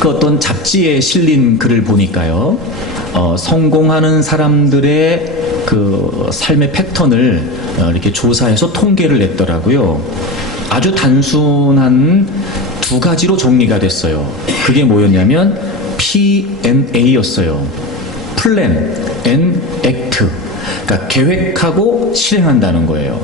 그 어떤 잡지에 실린 글을 보니까요, 성공하는 사람들의 그 삶의 패턴을 이렇게 조사해서 통계를 냈더라고요. 아주 단순한 두 가지로 정리가 됐어요. 그게 뭐였냐면 P&A였어요. Plan and Act. 그러니까 계획하고 실행한다는 거예요.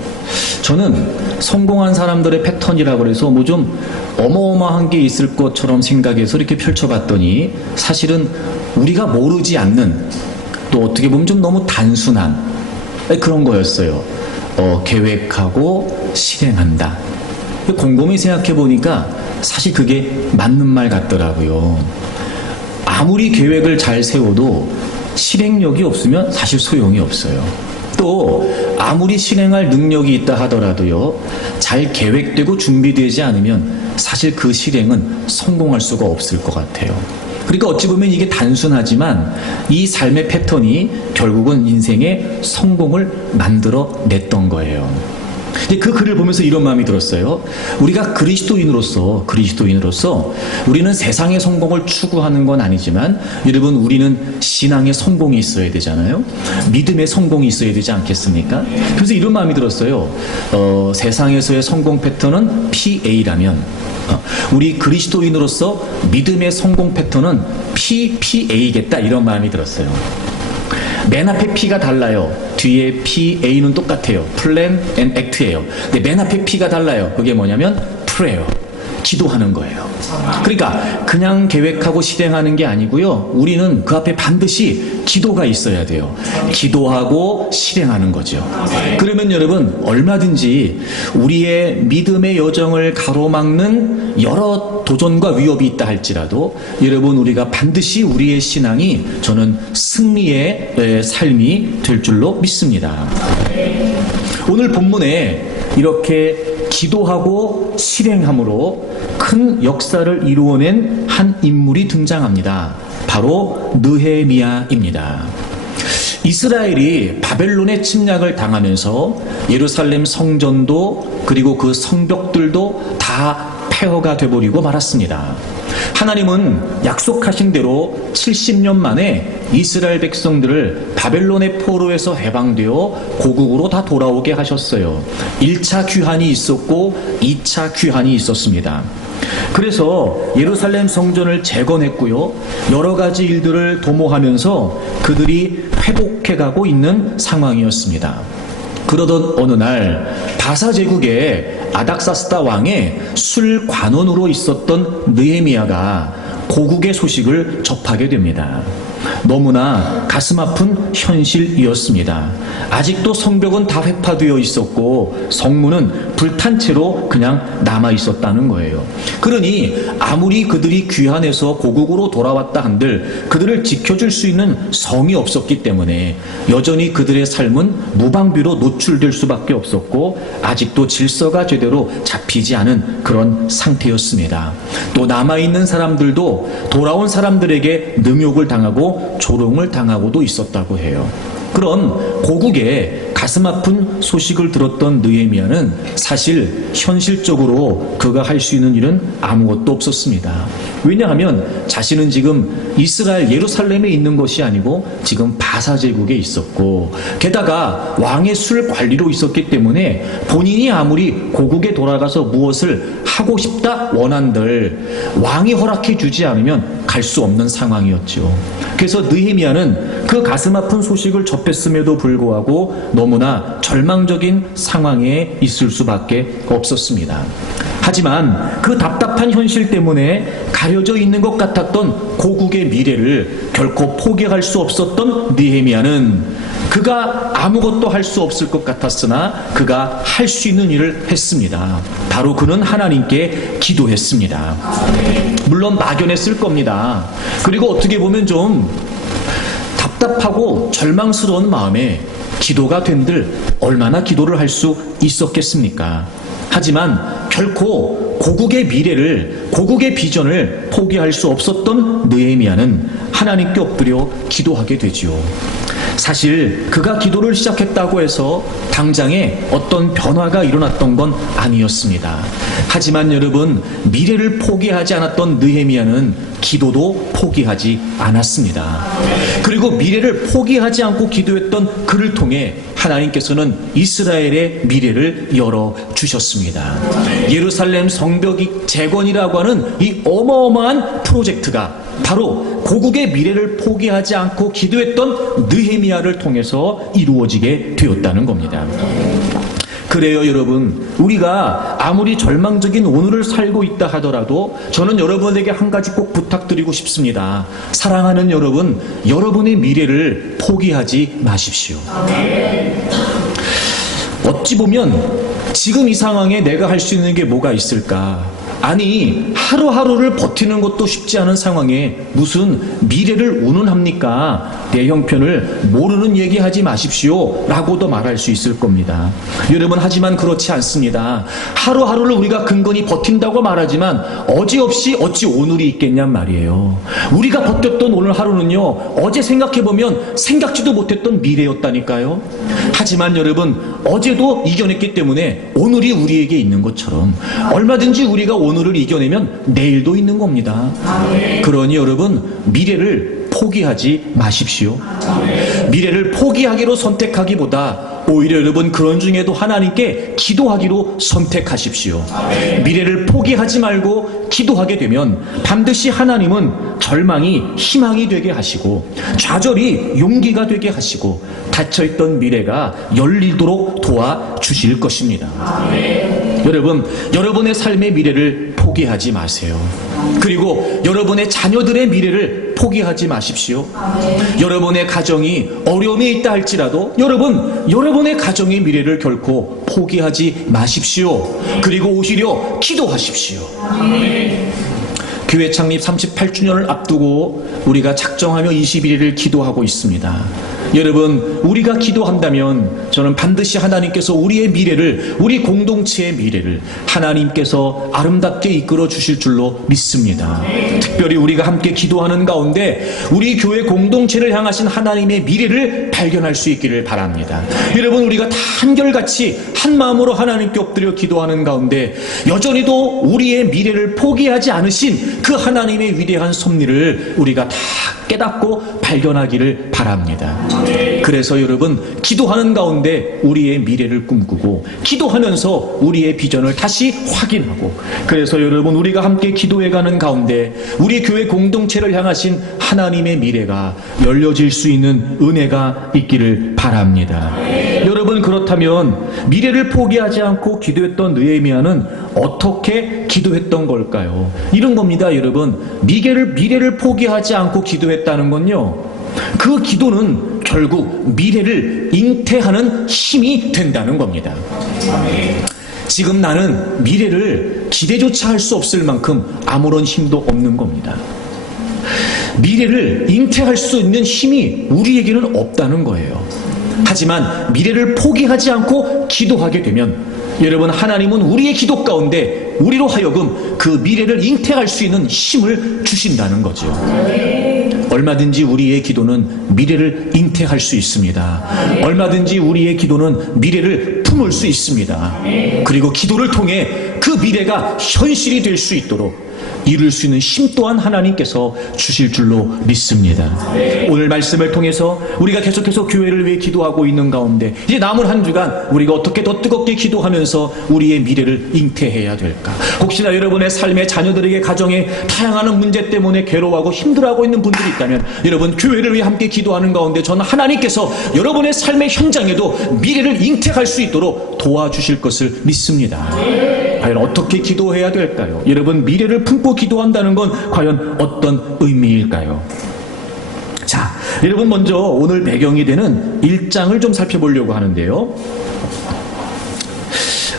저는 성공한 사람들의 패턴이라고 해서 뭐 좀 어마어마한 게 있을 것처럼 생각해서 이렇게 펼쳐봤더니 사실은 우리가 모르지 않는, 또 어떻게 보면 좀 너무 단순한 그런 거였어요. 계획하고 실행한다. 곰곰이 생각해 보니까 사실 그게 맞는 말 같더라고요. 아무리 계획을 잘 세워도 실행력이 없으면 사실 소용이 없어요. 또 아무리 실행할 능력이 있다 하더라도요, 잘 계획되고 준비되지 않으면 사실 그 실행은 성공할 수가 없을 것 같아요. 그러니까 어찌 보면 이게 단순하지만 이 삶의 패턴이 결국은 인생의 성공을 만들어 냈던 거예요. 근데 그 글을 보면서 이런 마음이 들었어요. 우리가 그리스도인으로서 우리는 세상의 성공을 추구하는 건 아니지만, 여러분, 우리는 신앙의 성공이 있어야 되잖아요. 믿음의 성공이 있어야 되지 않겠습니까? 그래서 이런 마음이 들었어요. 세상에서의 성공 패턴은 PA라면 우리 그리스도인으로서 믿음의 성공 패턴은 PPA겠다, 이런 마음이 들었어요. 맨 앞에 P가 달라요. 뒤에 PA는 똑같아요. Plan and Act예요. 근데 맨 앞에 P가 달라요. 그게 뭐냐면 Prayer, 기도하는 거예요. 그러니까 그냥 계획하고 실행하는 게 아니고요, 우리는 그 앞에 반드시 기도가 있어야 돼요. 기도하고 실행하는 거죠. 그러면 여러분, 얼마든지 우리의 믿음의 여정을 가로막는 여러 도전과 위협이 있다 할지라도 여러분, 우리가 반드시 우리의 신앙이, 저는 승리의 삶이 될 줄로 믿습니다. 오늘 본문에 이렇게 기도하고 실행함으로 큰 역사를 이루어낸 한 인물이 등장합니다. 바로 느헤미야입니다. 이스라엘이 바벨론의 침략을 당하면서 예루살렘 성전도 그리고 그 성벽들도 다 폐허가 돼버리고 말았습니다. 하나님은 약속하신 대로 70년 만에 이스라엘 백성들을 바벨론의 포로에서 해방되어 고국으로 다 돌아오게 하셨어요. 1차 귀환이 있었고 2차 귀환이 있었습니다. 그래서 예루살렘 성전을 재건했고요, 여러 가지 일들을 도모하면서 그들이 회복해가고 있는 상황이었습니다. 그러던 어느 날 바사 제국의 아닥사스다 왕의 술 관원으로 있었던 느헤미야가 고국의 소식을 접하게 됩니다. 너무나 가슴 아픈 현실이었습니다. 아직도 성벽은 다 회파되어 있었고 성문은 불탄 채로 그냥 남아 있었다는 거예요. 그러니 아무리 그들이 귀환해서 고국으로 돌아왔다 한들 그들을 지켜줄 수 있는 성이 없었기 때문에 여전히 그들의 삶은 무방비로 노출될 수밖에 없었고, 아직도 질서가 제대로 잡히지 않은 그런 상태였습니다. 또 남아있는 사람들도 돌아온 사람들에게 능욕을 당하고 조롱을 당하고도 있었다고 해요. 그런 고국의 가슴 아픈 소식을 들었던 느헤미야는 사실 현실적으로 그가 할 수 있는 일은 아무것도 없었습니다. 왜냐하면 자신은 지금 이스라엘 예루살렘에 있는 것이 아니고 지금 바사 제국에 있었고, 게다가 왕의 술 관리로 있었기 때문에 본인이 아무리 고국에 돌아가서 무엇을 하고 싶다 원한들 왕이 허락해 주지 않으면 갈 수 없는 상황이었죠. 그래서 느헤미야는 그 가슴 아픈 소식을 접했음에도 불구하고 너무나 절망적인 상황에 있을 수밖에 없었습니다. 하지만 그 답답한 현실 때문에 가려져 있는 것 같았던 고국의 미래를 결코 포기할 수 없었던 느헤미야는 그가 아무것도 할 수 없을 것 같았으나 그가 할 수 있는 일을 했습니다. 바로 그는 하나님께 기도했습니다. 물론 막연했을 겁니다. 그리고 어떻게 보면 좀 답답하고 절망스러운 마음에 기도가 된들 얼마나 기도를 할 수 있었겠습니까? 하지만 결코 고국의 미래를, 고국의 비전을 포기할 수 없었던 느헤미야는 하나님께 엎드려 기도하게 되지요. 사실 그가 기도를 시작했다고 해서 당장에 어떤 변화가 일어났던 건 아니었습니다. 하지만 여러분, 미래를 포기하지 않았던 느헤미야는 기도도 포기하지 않았습니다. 그리고 미래를 포기하지 않고 기도했던 그를 통해 하나님께서는 이스라엘의 미래를 열어주셨습니다. 예루살렘 성벽이 재건이라고 하는 이 어마어마한 프로젝트가 바로 고국의 미래를 포기하지 않고 기도했던 느헤미야를 통해서 이루어지게 되었다는 겁니다. 그래요, 여러분. 우리가 아무리 절망적인 오늘을 살고 있다 하더라도 저는 여러분에게 한 가지 꼭 부탁드리고 싶습니다. 사랑하는 여러분, 여러분의 미래를 포기하지 마십시오. 어찌 보면 지금 이 상황에 내가 할 수 있는 게 뭐가 있을까? 아니, 하루하루를 버티는 것도 쉽지 않은 상황에 무슨 미래를 운운합니까? 내 형편을 모르는 얘기하지 마십시오 라고도 말할 수 있을 겁니다. 여러분, 하지만 그렇지 않습니다. 하루하루를 우리가 근근히 버틴다고 말하지만 어제 없이 어찌 오늘이 있겠냔 말이에요. 우리가 버텼던 오늘 하루는요, 어제 생각해보면 생각지도 못했던 미래였다니까요. 하지만 여러분, 어제도 이겨냈기 때문에 오늘이 우리에게 있는 것처럼 얼마든지 우리가 오늘을 이겨내면 내일도 있는 겁니다. 그러니 여러분, 미래를 포기하지 마십시오. 미래를 포기하기로 선택하기보다 오히려 여러분, 그런 중에도 하나님께 기도하기로 선택하십시오. 미래를 포기하지 말고 기도하게 되면 반드시 하나님은 절망이 희망이 되게 하시고 좌절이 용기가 되게 하시고 닫혀있던 미래가 열리도록 도와주실 것입니다. 여러분, 여러분의 삶의 미래를 포기하지 마세요. 그리고 여러분의 자녀들의 미래를 포기하지 마십시오. 여러분의 가정이 어려움이 있다 할지라도 여러분의 가정의 미래를 결코 포기하지 마십시오. 그리고 오히려 기도하십시오. 교회 창립 38주년을 앞두고 우리가 작정하며 21일을 기도하고 있습니다. 여러분, 우리가 기도한다면 저는 반드시 하나님께서 우리의 미래를, 우리 공동체의 미래를 하나님께서 아름답게 이끌어 주실 줄로 믿습니다. 특별히 우리가 함께 기도하는 가운데 우리 교회 공동체를 향하신 하나님의 미래를 발견할 수 있기를 바랍니다. 여러분, 우리가 다 한결같이 한 마음으로 하나님께 엎드려 기도하는 가운데 여전히도 우리의 미래를 포기하지 않으신 그 하나님의 위대한 섭리를 우리가 다 깨닫고 발견하기를 바랍니다. 그래서 여러분, 기도하는 가운데 우리의 미래를 꿈꾸고 기도하면서 우리의 비전을 다시 확인하고, 그래서 여러분, 우리가 함께 기도해가는 가운데 우리 교회 공동체를 향하신 하나님의 미래가 열려질 수 있는 은혜가 있기를 바랍니다. 여러분, 그렇다면 미래를 포기하지 않고 기도했던 느헤미야는 어떻게 기도했던 걸까요? 이런 겁니다. 여러분, 미래를 포기하지 않고 기도했다는 건요, 그 기도는 결국 미래를 잉태하는 힘이 된다는 겁니다. 지금 나는 미래를 기대조차 할 수 없을 만큼 아무런 힘도 없는 겁니다. 미래를 잉태할 수 있는 힘이 우리에게는 없다는 거예요. 하지만 미래를 포기하지 않고 기도하게 되면 여러분, 하나님은 우리의 기도 가운데 우리로 하여금 그 미래를 잉태할 수 있는 힘을 주신다는 거죠. 얼마든지 우리의 기도는 미래를 잉태할 수 있습니다. 얼마든지 우리의 기도는 미래를 품을 수 있습니다. 그리고 기도를 통해 그 미래가 현실이 될 수 있도록 이룰 수 있는 힘 또한 하나님께서 주실 줄로 믿습니다. 오늘 말씀을 통해서 우리가 계속해서 교회를 위해 기도하고 있는 가운데 이제 남은 한 주간 우리가 어떻게 더 뜨겁게 기도하면서 우리의 미래를 잉태해야 될까? 혹시나 여러분의 삶의 자녀들에게 가정에 다양한 문제 때문에 괴로워하고 힘들어하고 있는 분들이 있다면 여러분, 교회를 위해 함께 기도하는 가운데 저는 하나님께서 여러분의 삶의 현장에도 미래를 잉태할 수 있도록 도와주실 것을 믿습니다. 과연 어떻게 기도해야 될까요? 여러분, 미래를 품고 기도한다는 건 과연 어떤 의미일까요? 자, 여러분, 먼저 오늘 배경이 되는 1장을 좀 살펴보려고 하는데요.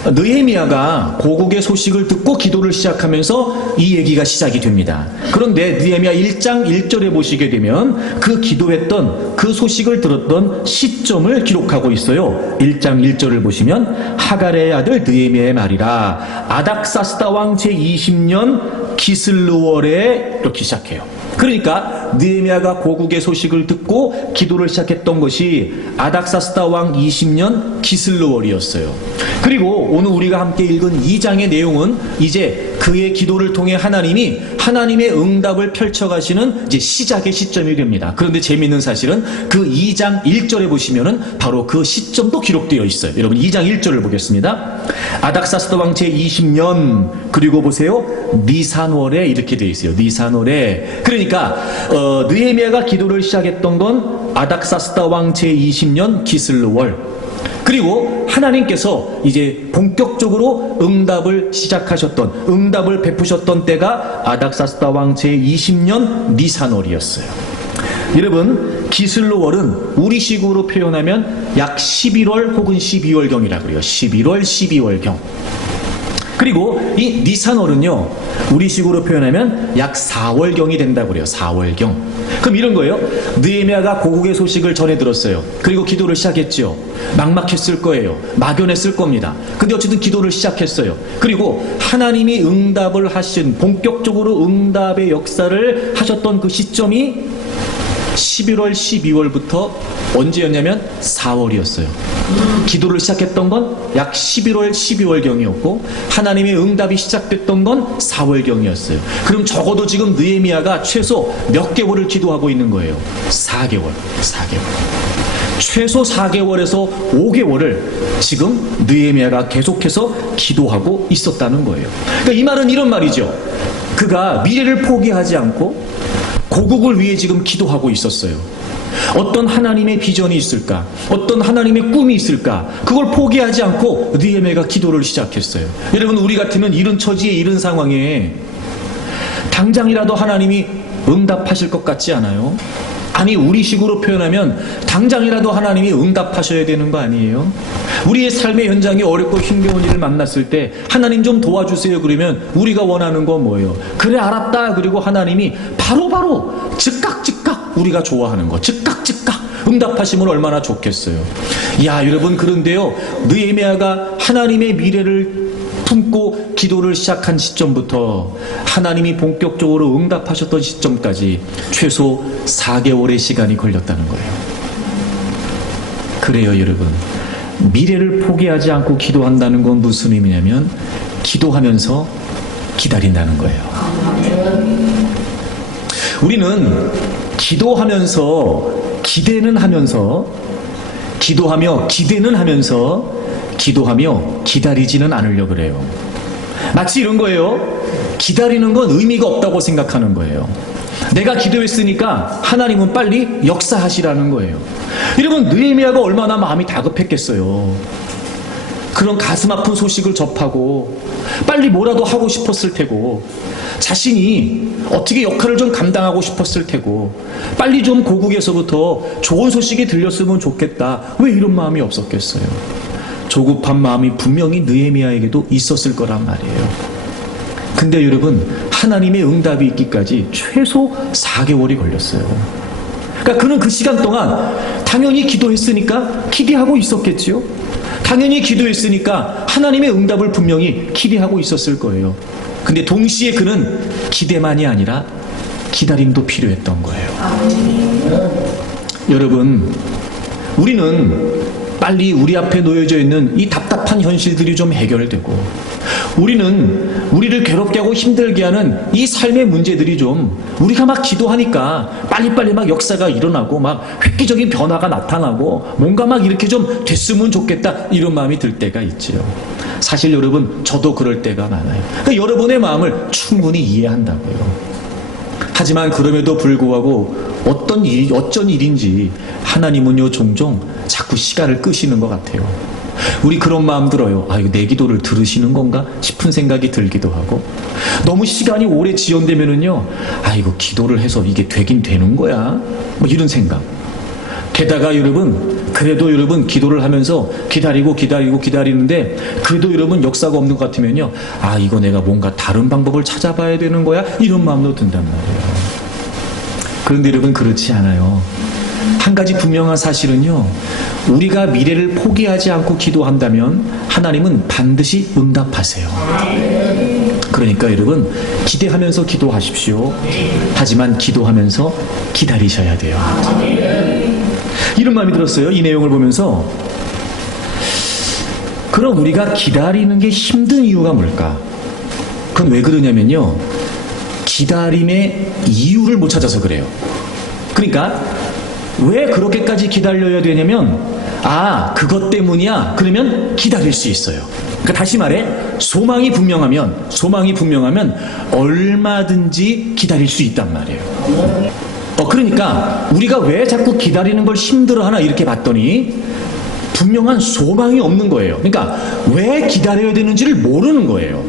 느헤미야가 고국의 소식을 듣고 기도를 시작하면서 이 얘기가 시작이 됩니다. 그런데 느헤미야 1장 1절에 보시게 되면 그 기도했던 그 소식을 들었던 시점을 기록하고 있어요. 1장 1절을 보시면 하갈의 아들 느헤미야의 말이라 아닥사스다 왕 제20년 기슬르월에 이렇게 시작해요. 그러니까 느헤미야가 고국의 소식을 듣고 기도를 시작했던 것이 아닥사스다 왕 20년 기슬르월이었어요. 그리고 오늘 우리가 함께 읽은 2장의 내용은 이제 그의 기도를 통해 하나님이 하나님의 응답을 펼쳐가시는 이제 시작의 시점이 됩니다. 그런데 재미있는 사실은 그 2장 1절에 보시면은 바로 그 시점도 기록되어 있어요. 여러분 2장 1절을 보겠습니다. 아닥사스다 왕 제 20년 그리고 보세요. 니산월에 이렇게 되어 있어요. 니산월에. 그러니까 느헤미야가 기도를 시작했던 건 아닥사스다 왕 제 20년 기슬르월. 그리고 하나님께서 이제 본격적으로 응답을 베푸셨던 때가 아닥사스다 왕 제 20년 니산월이었어요. 여러분 기슬르월은 우리식으로 표현하면 약 11월 혹은 12월경이라고 그래요. 11월, 12월경. 그리고 이 니산월은요 우리식으로 표현하면 약 4월경이 된다고 그래요. 4월경. 그럼 이런 거예요. 느헤미야가 고국의 소식을 전해 들었어요. 그리고 기도를 시작했죠. 막막했을 거예요. 막연했을 겁니다. 근데 어쨌든 기도를 시작했어요. 그리고 하나님이 응답을 하신 본격적으로 응답의 역사를 하셨던 그 시점이 11월, 12월부터 언제였냐면 4월이었어요. 기도를 시작했던 건 약 11월, 12월경이었고 하나님의 응답이 시작됐던 건 4월경이었어요. 그럼 적어도 지금 느헤미야가 최소 몇 개월을 기도하고 있는 거예요? 4개월. 최소 4개월에서 5개월을 지금 느헤미야가 계속해서 기도하고 있었다는 거예요. 그러니까 이 말은 이런 말이죠. 그가 미래를 포기하지 않고 고국을 위해 지금 기도하고 있었어요. 어떤 하나님의 비전이 있을까? 어떤 하나님의 꿈이 있을까? 그걸 포기하지 않고 느헤미야가 기도를 시작했어요. 여러분 우리 같으면 이런 처지에 이런 상황에 당장이라도 하나님이 응답하실 것 같지 않아요? 아니 우리식으로 표현하면 당장이라도 하나님이 응답하셔야 되는 거 아니에요? 우리의 삶의 현장에 어렵고 힘겨운 일을 만났을 때 하나님 좀 도와주세요 그러면 우리가 원하는 건 뭐예요? 그래 알았다. 그리고 하나님이 바로바로 즉각 우리가 좋아하는 거 즉각 응답하시면 얼마나 좋겠어요. 야 여러분 그런데요 느헤미야가 하나님의 미래를 품고 기도를 시작한 시점부터 하나님이 본격적으로 응답하셨던 시점까지 최소 4개월의 시간이 걸렸다는 거예요. 그래요 여러분 미래를 포기하지 않고 기도한다는 건 무슨 의미냐면 기도하면서 기다린다는 거예요. 우리는 기도하면서 기대는 하면서 기도하며 기대는 하면서 기도하며 기다리지는 않으려고 그래요. 마치 이런 거예요. 기다리는 건 의미가 없다고 생각하는 거예요. 내가 기도했으니까 하나님은 빨리 역사하시라는 거예요. 여러분 느헤미야가 얼마나 마음이 다급했겠어요. 그런 가슴 아픈 소식을 접하고 빨리 뭐라도 하고 싶었을 테고 자신이 어떻게 역할을 좀 감당하고 싶었을 테고 빨리 좀 고국에서부터 좋은 소식이 들렸으면 좋겠다. 왜 이런 마음이 없었겠어요? 조급한 마음이 분명히 느헤미야에게도 있었을 거란 말이에요. 근데 여러분 하나님의 응답이 있기까지 최소 4개월이 걸렸어요. 그러니까 그는 그 시간 동안 당연히 기도했으니까 기대하고 있었겠지요. 당연히 기도했으니까 하나님의 응답을 분명히 기대하고 있었을 거예요. 근데 동시에 그는 기대만이 아니라 기다림도 필요했던 거예요. 여러분 우리는 빨리 우리 앞에 놓여져 있는 이 답답한 현실들이 좀 해결되고 우리는 우리를 괴롭게 하고 힘들게 하는 이 삶의 문제들이 좀 우리가 막 기도하니까 빨리빨리 막 역사가 일어나고 막 획기적인 변화가 나타나고 뭔가 막 이렇게 좀 됐으면 좋겠다 이런 마음이 들 때가 있지요. 사실 여러분 저도 그럴 때가 많아요. 그러니까 여러분의 마음을 충분히 이해한다고요. 하지만 그럼에도 불구하고 어쩐 일인지 하나님은요 종종 자꾸 시간을 끄시는 것 같아요. 우리 그런 마음 들어요. 아 이거 내 기도를 들으시는 건가 싶은 생각이 들기도 하고 너무 시간이 오래 지연되면은요 아 이거 기도를 해서 이게 되긴 되는 거야 뭐 이런 생각. 게다가 여러분 그래도 여러분 기도를 하면서 기다리는데 그래도 여러분 역사가 없는 것 같으면요 아 이거 내가 뭔가 다른 방법을 찾아봐야 되는 거야 이런 마음도 든단 말이에요. 그런데 여러분 그렇지 않아요. 한 가지 분명한 사실은요 우리가 미래를 포기하지 않고 기도한다면 하나님은 반드시 응답하세요. 그러니까 여러분, 기대하면서 기도하십시오. 하지만 기도하면서 기다리셔야 돼요. 이런 마음이 들었어요. 이 내용을 보면서. 그럼 우리가 기다리는 게 힘든 이유가 뭘까? 그건 왜 그러냐면요, 기다림의 이유를 못 찾아서 그래요. 그러니까 왜 그렇게까지 기다려야 되냐면, 그것 때문이야. 그러면 기다릴 수 있어요. 그러니까 다시 말해, 소망이 분명하면 얼마든지 기다릴 수 있단 말이에요. 그러니까 우리가 왜 자꾸 기다리는 걸 힘들어하나 이렇게 봤더니 분명한 소망이 없는 거예요. 그러니까 왜 기다려야 되는지를 모르는 거예요.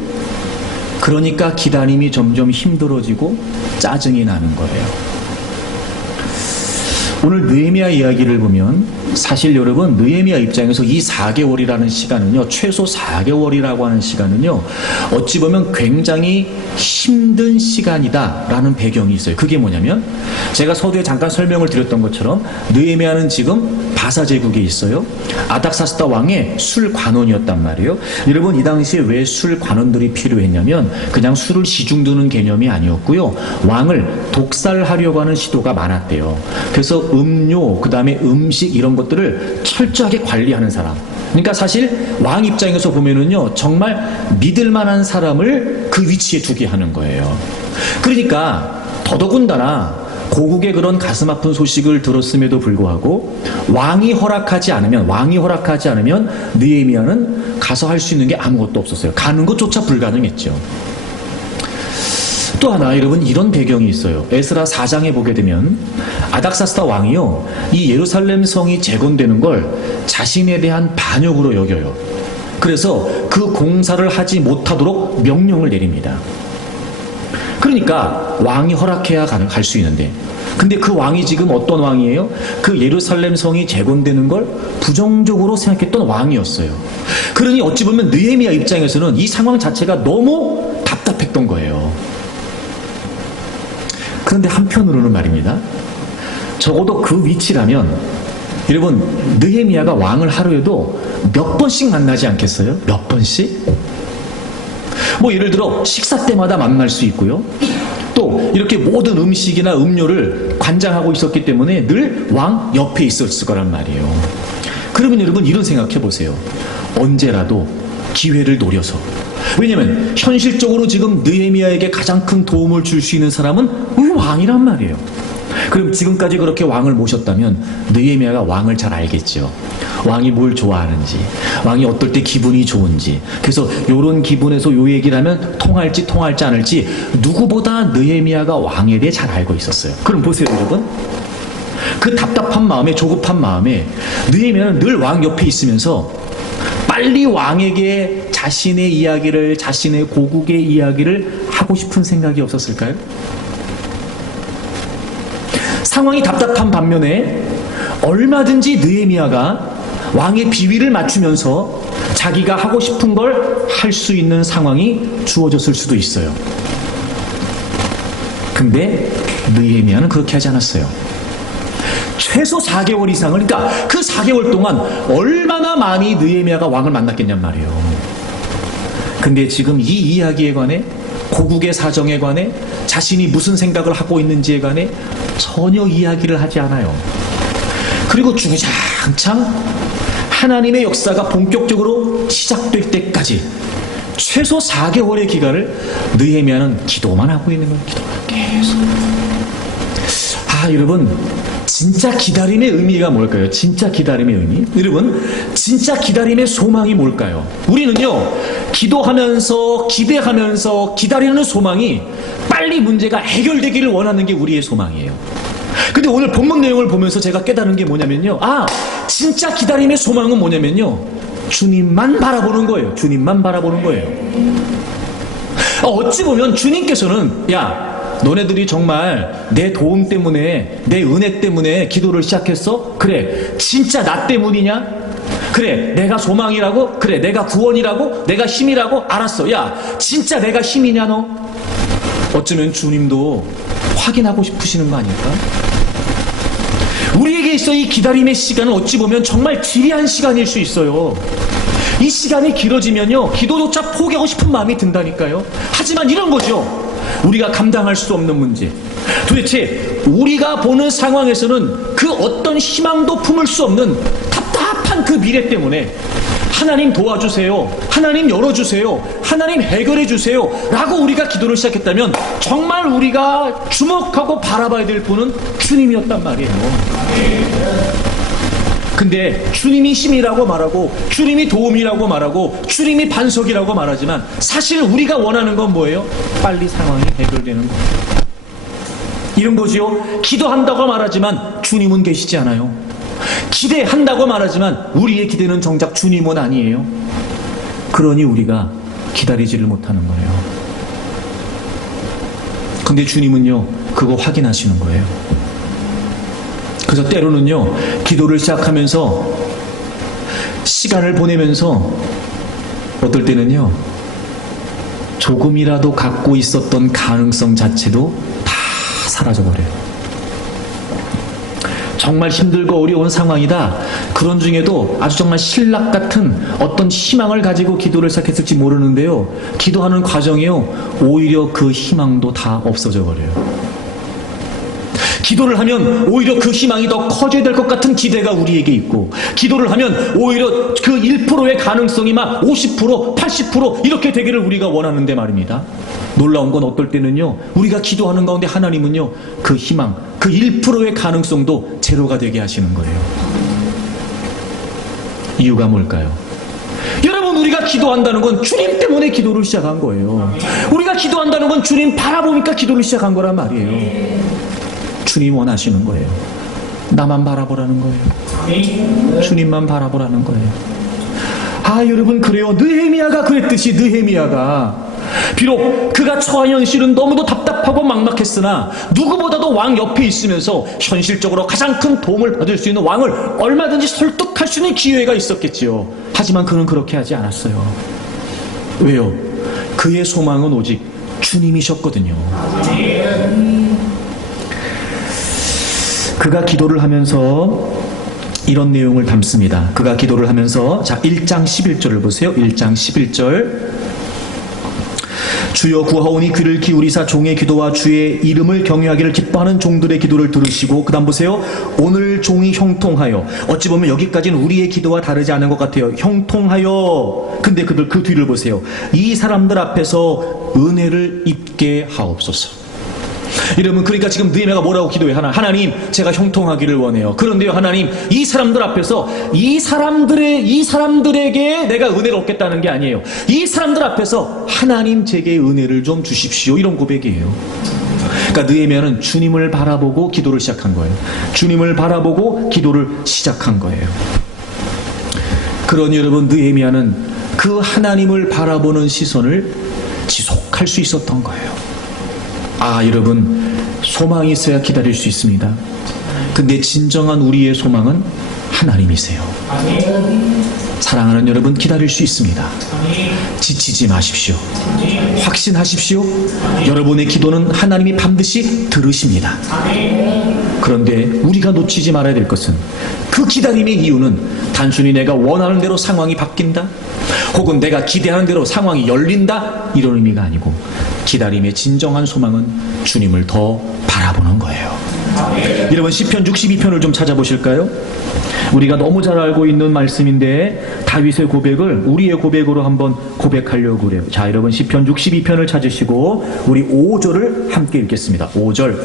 그러니까 기다림이 점점 힘들어지고 짜증이 나는 거예요. 오늘 느헤미야 이야기를 보면 사실 여러분, 느헤미야 입장에서 이 4개월이라는 시간은요, 최소 4개월이라고 하는 시간은요, 어찌 보면 굉장히 힘든 시간이다라는 배경이 있어요. 그게 뭐냐면, 제가 서두에 잠깐 설명을 드렸던 것처럼 느헤미야는 지금 바사 제국에 있어요. 아닥사스다 왕의 술 관원이었단 말이에요. 여러분, 이 당시에 왜 술 관원들이 필요했냐면 그냥 술을 시중 두는 개념이 아니었고요, 왕을 독살하려고 하는 시도가 많았대요. 그래서 음료, 그 다음에 음식 이런 것들을 철저하게 관리하는 사람. 그러니까 사실 왕 입장에서 보면은요, 정말 믿을 만한 사람을 그 위치에 두게 하는 거예요. 그러니까 더더군다나 고국의 그런 가슴 아픈 소식을 들었음에도 불구하고 왕이 허락하지 않으면 느헤미야는 가서 할 수 있는 게 아무것도 없었어요. 가는 것조차 불가능했죠. 또 하나 여러분, 이런 배경이 있어요. 에스라 4장에 보게 되면 아닥사스다 왕이요, 이 예루살렘 성이 재건되는 걸 자신에 대한 반역으로 여겨요. 그래서 그 공사를 하지 못하도록 명령을 내립니다. 그러니까 왕이 허락해야 갈 수 있는데, 근데 그 왕이 지금 어떤 왕이에요? 그 예루살렘 성이 재건되는 걸 부정적으로 생각했던 왕이었어요. 그러니 어찌 보면 느헤미야 입장에서는 이 상황 자체가 너무 답답했던 거예요. 그런데 한편으로는 말입니다, 적어도 그 위치라면 여러분, 느헤미야가 왕을 하루에도 몇 번씩 만나지 않겠어요? 몇 번씩? 뭐 예를 들어 식사 때마다 만날 수 있고요, 또 이렇게 모든 음식이나 음료를 관장하고 있었기 때문에 늘 왕 옆에 있었을 거란 말이에요. 그러면 여러분, 이런 생각해 보세요. 언제라도 기회를 노려서, 왜냐면 현실적으로 지금 느헤미야에게 가장 큰 도움을 줄 수 있는 사람은 우리 왕이란 말이에요. 그럼 지금까지 그렇게 왕을 모셨다면 느헤미야가 왕을 잘 알겠죠. 왕이 뭘 좋아하는지, 왕이 어떨 때 기분이 좋은지. 그래서 요런 기분에서 요 얘기를 하면 통할지 않을지 누구보다 느헤미야가 왕에 대해 잘 알고 있었어요. 그럼 보세요 여러분, 그 답답한 마음에, 조급한 마음에 느헤미야는 늘 왕 옆에 있으면서 빨리 왕에게 자신의 이야기를, 자신의 고국의 이야기를 하고 싶은 생각이 없었을까요? 상황이 답답한 반면에 얼마든지 느헤미야가 왕의 비위를 맞추면서 자기가 하고 싶은 걸 할 수 있는 상황이 주어졌을 수도 있어요. 근데 느헤미야는 그렇게 하지 않았어요. 최소 4개월 이상을, 그러니까 그 4개월 동안 얼마나 많이 느헤미야가 왕을 만났겠냔 말이에요. 근데 지금 이 이야기에 관해, 고국의 사정에 관해, 자신이 무슨 생각을 하고 있는지에 관해 전혀 이야기를 하지 않아요. 그리고 주구장창 하나님의 역사가 본격적으로 시작될 때까지 최소 4개월의 기간을 느헤미야는 기도만 하고 있는 거예요. 기도만 계속. 여러분, 진짜 기다림의 의미가 뭘까요? 진짜 기다림의 의미? 여러분, 진짜 기다림의 소망이 뭘까요? 우리는요, 기도하면서, 기대하면서 기다리는 소망이 빨리 문제가 해결되기를 원하는 게 우리의 소망이에요. 근데 오늘 본문 내용을 보면서 제가 깨달은 게 뭐냐면요, 진짜 기다림의 소망은 뭐냐면요, 주님만 바라보는 거예요. 주님만 바라보는 거예요. 어찌 보면 주님께서는, 너네들이 정말 내 도움 때문에, 내 은혜 때문에 기도를 시작했어? 그래, 진짜 나 때문이냐? 그래, 내가 소망이라고? 그래, 내가 구원이라고? 내가 힘이라고? 알았어. 진짜 내가 힘이냐 너? 어쩌면 주님도 확인하고 싶으시는 거 아닐까? 우리에게 있어 이 기다림의 시간은 어찌 보면 정말 지리한 시간일 수 있어요. 이 시간이 길어지면요, 기도조차 포기하고 싶은 마음이 든다니까요. 하지만 이런 거죠. 우리가 감당할 수 없는 문제. 도대체 우리가 보는 상황에서는 그 어떤 희망도 품을 수 없는 답답한 그 미래 때문에 하나님 도와주세요, 하나님 열어주세요, 하나님 해결해주세요 라고 우리가 기도를 시작했다면 정말 우리가 주목하고 바라봐야 될 분은 주님이었단 말이에요. 근데 주님이 힘이라고 말하고, 주님이 도움이라고 말하고, 주님이 반석이라고 말하지만 사실 우리가 원하는 건 뭐예요? 빨리 상황이 해결되는 거예요. 이런 거지요. 기도한다고 말하지만 주님은 계시지 않아요. 기대한다고 말하지만 우리의 기대는 정작 주님은 아니에요. 그러니 우리가 기다리지를 못하는 거예요. 근데 주님은요, 그거 확인하시는 거예요. 그래서 때로는요, 기도를 시작하면서 시간을 보내면서 어떨 때는요, 조금이라도 갖고 있었던 가능성 자체도 다 사라져버려요. 정말 힘들고 어려운 상황이다. 그런 중에도 아주 정말 신락 같은 어떤 희망을 가지고 기도를 시작했을지 모르는데요, 기도하는 과정에요, 오히려 그 희망도 다 없어져 버려요. 기도를 하면 오히려 그 희망이 더 커져야 될 것 같은 기대가 우리에게 있고, 기도를 하면 오히려 그 1%의 가능성이 막 50%, 80% 이렇게 되기를 우리가 원하는데 말입니다. 놀라운 건 어떨 때는요, 우리가 기도하는 가운데 하나님은요, 그 희망, 그 1%의 가능성도 제로가 되게 하시는 거예요. 이유가 뭘까요? 여러분, 우리가 기도한다는 건 주님 때문에 기도를 시작한 거예요. 우리가 기도한다는 건 주님 바라보니까 기도를 시작한 거란 말이에요. 주님 원하시는 거예요. 나만 바라보라는 거예요. 주님만 바라보라는 거예요. 아, 여러분, 그래요. 느헤미야가 그랬듯이, 느헤미야가 비록 그가 처한 현실은 너무도 답답하고 막막했으나 누구보다도 왕 옆에 있으면서 현실적으로 가장 큰 도움을 받을 수 있는 왕을 얼마든지 설득할 수 있는 기회가 있었겠지요. 하지만 그는 그렇게 하지 않았어요. 왜요? 그의 소망은 오직 주님이셨거든요. 그가 기도를 하면서 이런 내용을 담습니다. 그가 기도를 하면서, 자, 1장 11절을 보세요. 1장 11절. 주여 구하오니 귀를 기울이사 종의 기도와 주의 이름을 경외하기를 기뻐하는 종들의 기도를 들으시고, 그 다음 보세요. 오늘 종이 형통하여, 어찌 보면 여기까지는 우리의 기도와 다르지 않은 것 같아요. 형통하여. 근데 그 뒤를 보세요. 이 사람들 앞에서 은혜를 입게 하옵소서. 여러분, 그러니까 지금 느헤미야가 뭐라고 기도해요? 하나님, 제가 형통하기를 원해요. 그런데요, 하나님, 이 사람들 앞에서 이 사람들에게 내가 은혜를 얻겠다는 게 아니에요. 이 사람들 앞에서 하나님, 제게 은혜를 좀 주십시오. 이런 고백이에요. 그러니까 느헤미야는 주님을 바라보고 기도를 시작한 거예요. 주님을 바라보고 기도를 시작한 거예요. 그러니 여러분, 느헤미야는 그 하나님을 바라보는 시선을 지속할 수 있었던 거예요. 아, 여러분, 소망이 있어야 기다릴 수 있습니다. 근데 진정한 우리의 소망은 하나님이세요. 사랑하는 여러분, 기다릴 수 있습니다. 지치지 마십시오. 확신하십시오. 여러분의 기도는 하나님이 반드시 들으십니다. 그런데 우리가 놓치지 말아야 될 것은, 그 기다림의 이유는 단순히 내가 원하는 대로 상황이 바뀐다, 혹은 내가 기대하는 대로 상황이 열린다, 이런 의미가 아니고, 기다림의 진정한 소망은 주님을 더 바라보는 거예요. 여러분, 시편 62편을 좀 찾아보실까요? 우리가 너무 잘 알고 있는 말씀인데 다윗의 고백을 우리의 고백으로 한번 고백하려고 그래요. 자, 여러분, 시편 62편을 찾으시고 우리 5절을 함께 읽겠습니다. 5절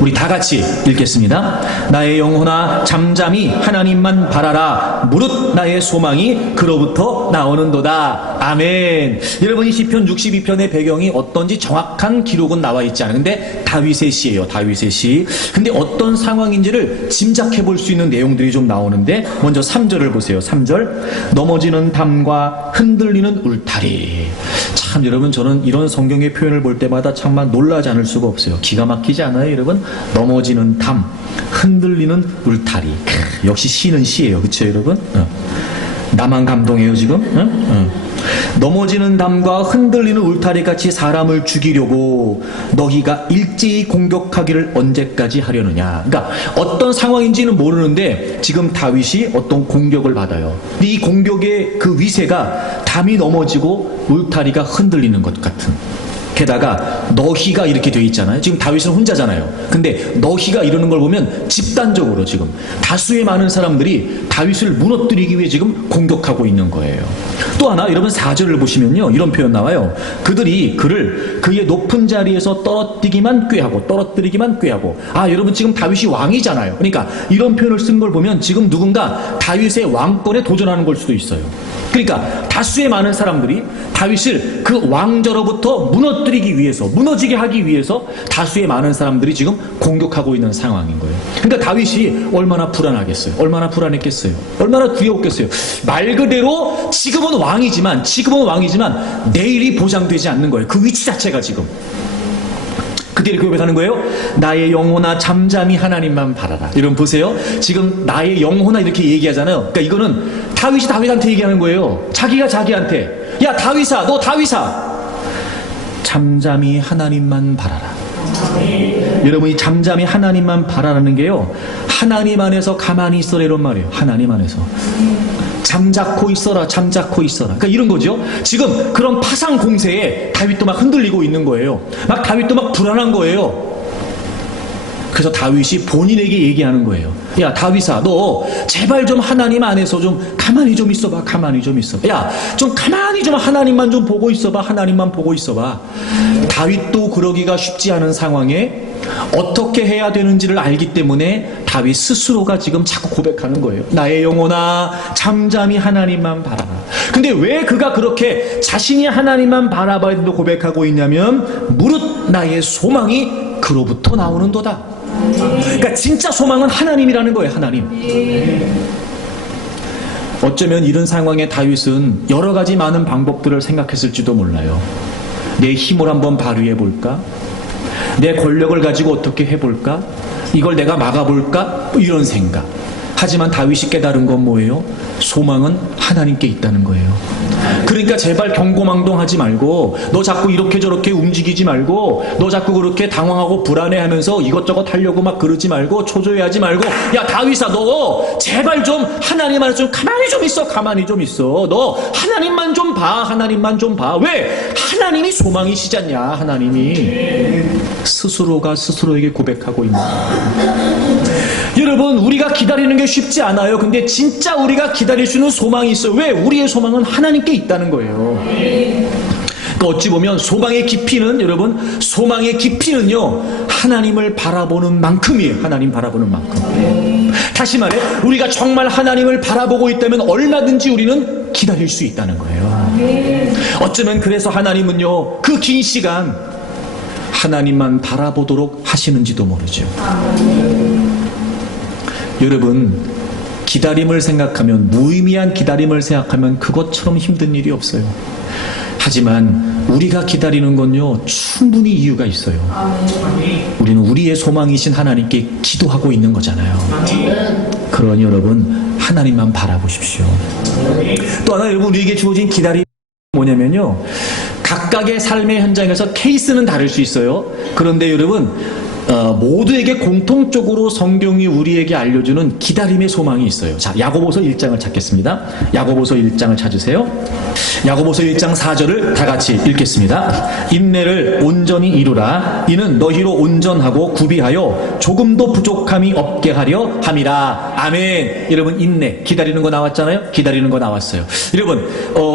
우리 다 같이 읽겠습니다. 나의 영혼아 잠잠히 하나님만 바라라. 무릇 나의 소망이 그로부터 나오는도다. 아멘. 여러분, 이 시편 62편의 배경이 어떤지 정확한 기록은 나와 있지 않은데 다윗의 시예요. 다윗의 시. 근데 어떤 상황인지를 짐작해 볼 수 있는 내용들이 좀 나오는데, 먼저 3절을 보세요. 3절. 넘어지는 담과 흔들리는 울타리. 참, 여러분, 저는 이런 성경의 표현을 볼 때마다 정말 놀라지 않을 수가 없어요. 기가 막히지 않아요, 여러분? 넘어지는 담, 흔들리는 울타리. 역시 시는 시예요. 그렇죠, 여러분? 나만 감동해요, 지금? 넘어지는 담과 흔들리는 울타리같이 사람을 죽이려고 너희가 일제히 공격하기를 언제까지 하려느냐. 그러니까 어떤 상황인지는 모르는데 지금 다윗이 어떤 공격을 받아요. 근데 이 공격의 그 위세가 담이 넘어지고 울타리가 흔들리는 것 같은. 게다가 너희가 이렇게 돼 있잖아요. 지금 다윗은 혼자잖아요. 근데 너희가 이러는 걸 보면 집단적으로 지금 다수의 많은 사람들이 다윗을 무너뜨리기 위해 지금 공격하고 있는 거예요. 또 하나 여러분 4절을 보시면요, 이런 표현 나와요. 그들이 그를 그의 높은 자리에서 떨어뜨리기만 꾀하고. 아, 여러분 지금 다윗이 왕이잖아요. 그러니까 이런 표현을 쓴 걸 보면 지금 누군가 다윗의 왕권에 도전하는 걸 수도 있어요. 그러니까 다수의 많은 사람들이 다윗을 그 왕저로부터 무너지게 하기 위해서 다수의 많은 사람들이 지금 공격하고 있는 상황인 거예요. 그러니까 다윗이 얼마나 불안하겠어요. 얼마나 불안했겠어요. 얼마나 두려웠겠어요. 말 그대로 지금은 왕이지만 내일이 보장되지 않는 거예요. 그 위치 자체가 지금. 그때 이렇게 고백하는 거예요. 나의 영혼아 잠잠히 하나님만 바라라. 여러분 보세요. 지금 나의 영혼아 이렇게 얘기하잖아요. 그러니까 이거는 다윗이 다윗한테 얘기하는 거예요. 자기가 자기한테, 야 다윗아, 너 다윗아, 잠잠히 하나님만 바라라. 여러분이 잠잠히 하나님만 바라라는 게요, 하나님 안에서 가만히 있어라 이런 말이에요. 하나님 안에서 잠자코 있어라. 그러니까 이런 거죠. 지금 그런 파상 공세에 다윗도 막 흔들리고 있는 거예요. 막 다윗도 막 불안한 거예요. 그래서 다윗이 본인에게 얘기하는 거예요. 야 다윗아, 너 제발 좀 하나님 안에서 좀 가만히 좀 있어봐. 야 좀 가만히 좀 하나님만 좀 보고 있어봐. 다윗도 그러기가 쉽지 않은 상황에 어떻게 해야 되는지를 알기 때문에 다윗 스스로가 지금 자꾸 고백하는 거예요. 나의 영혼아 잠잠히 하나님만 바라라. 근데 왜 그가 그렇게 자신이 하나님만 바라봐야 된다고 고백하고 있냐면, 무릇 나의 소망이 그로부터 나오는도다. 그러니까 진짜 소망은 하나님이라는 거예요. 하나님. 어쩌면 이런 상황에 다윗은 여러 가지 많은 방법들을 생각했을지도 몰라요. 내 힘을 한번 발휘해 볼까? 내 권력을 가지고 어떻게 해볼까? 이걸 내가 막아볼까? 이런 생각. 하지만 다윗이 깨달은 건 뭐예요? 소망은 하나님께 있다는 거예요. 그러니까 제발 경고망동하지 말고, 너 자꾸 이렇게 저렇게 움직이지 말고, 너 자꾸 그렇게 당황하고 불안해하면서 이것저것 하려고 막 그러지 말고, 초조해하지 말고, 야 다윗아, 너 제발 좀 하나님 안에 좀 가만히 좀 있어. 너 하나님만 좀 봐. 왜? 하나님이 소망이시잖냐. 하나님이 스스로가 스스로에게 고백하고 있는 거예요. 여러분, 우리가 기다리는 게 쉽지 않아요. 근데 진짜 우리가 기다릴 수 있는 소망이 있어요. 왜? 우리의 소망은 하나님께 있다는 거예요. 그러니까 어찌 보면 소망의 깊이는, 여러분, 소망의 깊이는요, 하나님을 바라보는 만큼이에요. 하나님 바라보는 만큼. 다시 말해, 우리가 정말 하나님을 바라보고 있다면 얼마든지 우리는 기다릴 수 있다는 거예요. 어쩌면 그래서 하나님은요, 그 긴 시간 하나님만 바라보도록 하시는지도 모르죠. 여러분, 기다림을 생각하면, 무의미한 기다림을 생각하면 그것처럼 힘든 일이 없어요. 하지만 우리가 기다리는 건요, 충분히 이유가 있어요. 우리는 우리의 소망이신 하나님께 기도하고 있는 거잖아요. 그러니 여러분, 하나님만 바라보십시오. 또 하나, 여러분, 우리에게 주어진 기다림이 뭐냐면요, 각각의 삶의 현장에서 케이스는 다를 수 있어요. 그런데 여러분, 모두에게 공통적으로 성경이 우리에게 알려주는 기다림의 소망이 있어요. 자, 야고보서 1장을 찾겠습니다. 야고보서 1장을 찾으세요. 야고보서 1장 4절을 다 같이 읽겠습니다. 인내를 온전히 이루라. 이는 너희로 온전하고 구비하여 조금도 부족함이 없게 하려 함이라. 아멘. 여러분, 인내, 기다리는 거 나왔잖아요. 기다리는 거 나왔어요. 여러분,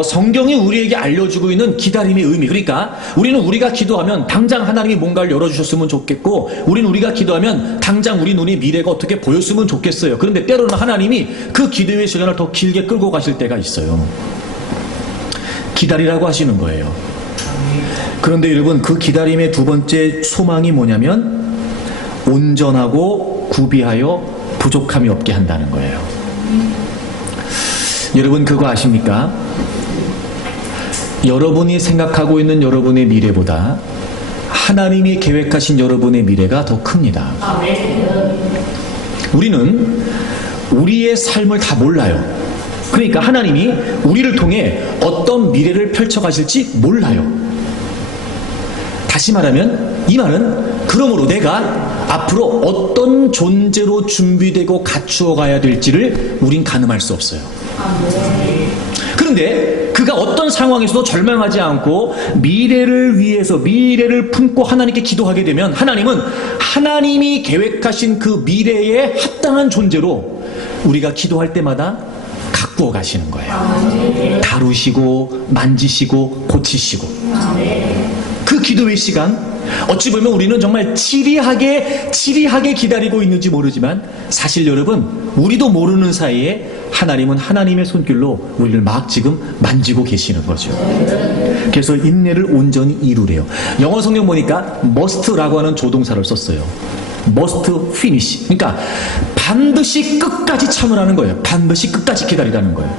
성경이 우리에게 알려주고 있는 기다림의 의미, 그러니까 우리는 우리가 기도하면 당장 하나님이 뭔가를 열어주셨으면 좋겠고, 우리가 기도하면 당장 우리 눈이 미래가 어떻게 보였으면 좋겠어요. 그런데 때로는 하나님이 그 기도의 시간을 더 길게 끌고 가실 때가 있어요. 기다리라고 하시는 거예요. 그런데 여러분, 그 기다림의 두 번째 소망이 뭐냐면 온전하고 구비하여 부족함이 없게 한다는 거예요. 여러분, 그거 아십니까? 여러분이 생각하고 있는 여러분의 미래보다 하나님이 계획하신 여러분의 미래가 더 큽니다. 우리는 우리의 삶을 다 몰라요. 그러니까 하나님이 우리를 통해 어떤 미래를 펼쳐가실지 몰라요. 다시 말하면 이 말은 그러므로 내가 앞으로 어떤 존재로 준비되고 갖추어 가야 될지를 우린 가늠할 수 없어요. 그런데 그가 어떤 상황에서도 절망하지 않고 미래를 위해서 미래를 품고 하나님께 기도하게 되면 하나님은 하나님이 계획하신 그 미래에 합당한 존재로 우리가 기도할 때마다 가꾸어 가시는 거예요. 다루시고 만지시고 고치시고. 그 기도의 시간, 어찌 보면 우리는 정말 지리하게 기다리고 있는지 모르지만 사실 여러분, 우리도 모르는 사이에 하나님은 하나님의 손길로 우리를 막 지금 만지고 계시는 거죠. 그래서 인내를 온전히 이루래요. 영어 성경 보니까 must라고 하는 조동사를 썼어요. must finish. 그러니까 반드시 끝까지 참으라는 거예요. 반드시 끝까지 기다리라는 거예요.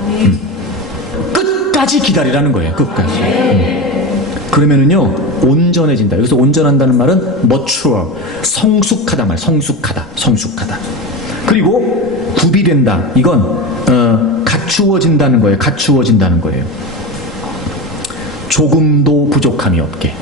끝까지 기다리라는 거예요. 끝까지. 그러면은요, 온전해진다. 여기서 온전한다는 말은 mature, 성숙하다 말, 성숙하다. 그리고 구비된다. 이건 갖추어진다는 거예요. 갖추어진다는 거예요. 조금도 부족함이 없게.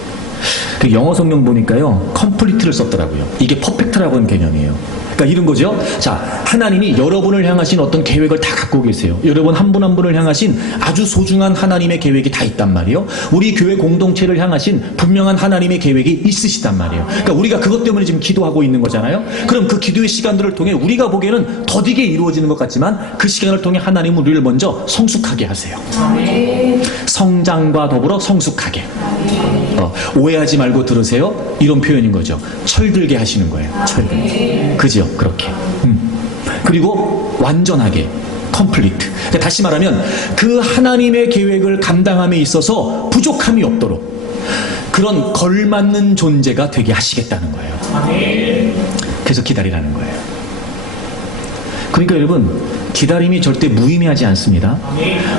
그 영어 성경 보니까요, complete를 썼더라고요. 이게 perfect라고 하는 개념이에요. 그러니까 이런 거죠. 자, 하나님이 여러분을 향하신 어떤 계획을 다 갖고 계세요. 여러분 한 분 한 분을 향하신 아주 소중한 하나님의 계획이 다 있단 말이에요. 우리 교회 공동체를 향하신 분명한 하나님의 계획이 있으시단 말이에요. 그러니까 우리가 그것 때문에 지금 기도하고 있는 거잖아요. 그럼 그 기도의 시간들을 통해 우리가 보기에는 더디게 이루어지는 것 같지만 그 시간을 통해 하나님은 우리를 먼저 성숙하게 하세요. 성장과 더불어 성숙하게. 오해하지 말고 들으세요. 이런 표현인 거죠. 철들게 하시는 거예요. 철들게. 그죠? 그렇게. 그리고 완전하게. 컴플리트. 다시 말하면 그 하나님의 계획을 감당함에 있어서 부족함이 없도록 그런 걸맞는 존재가 되게 하시겠다는 거예요. 그래서 기다리라는 거예요. 그러니까 여러분, 기다림이 절대 무의미하지 않습니다.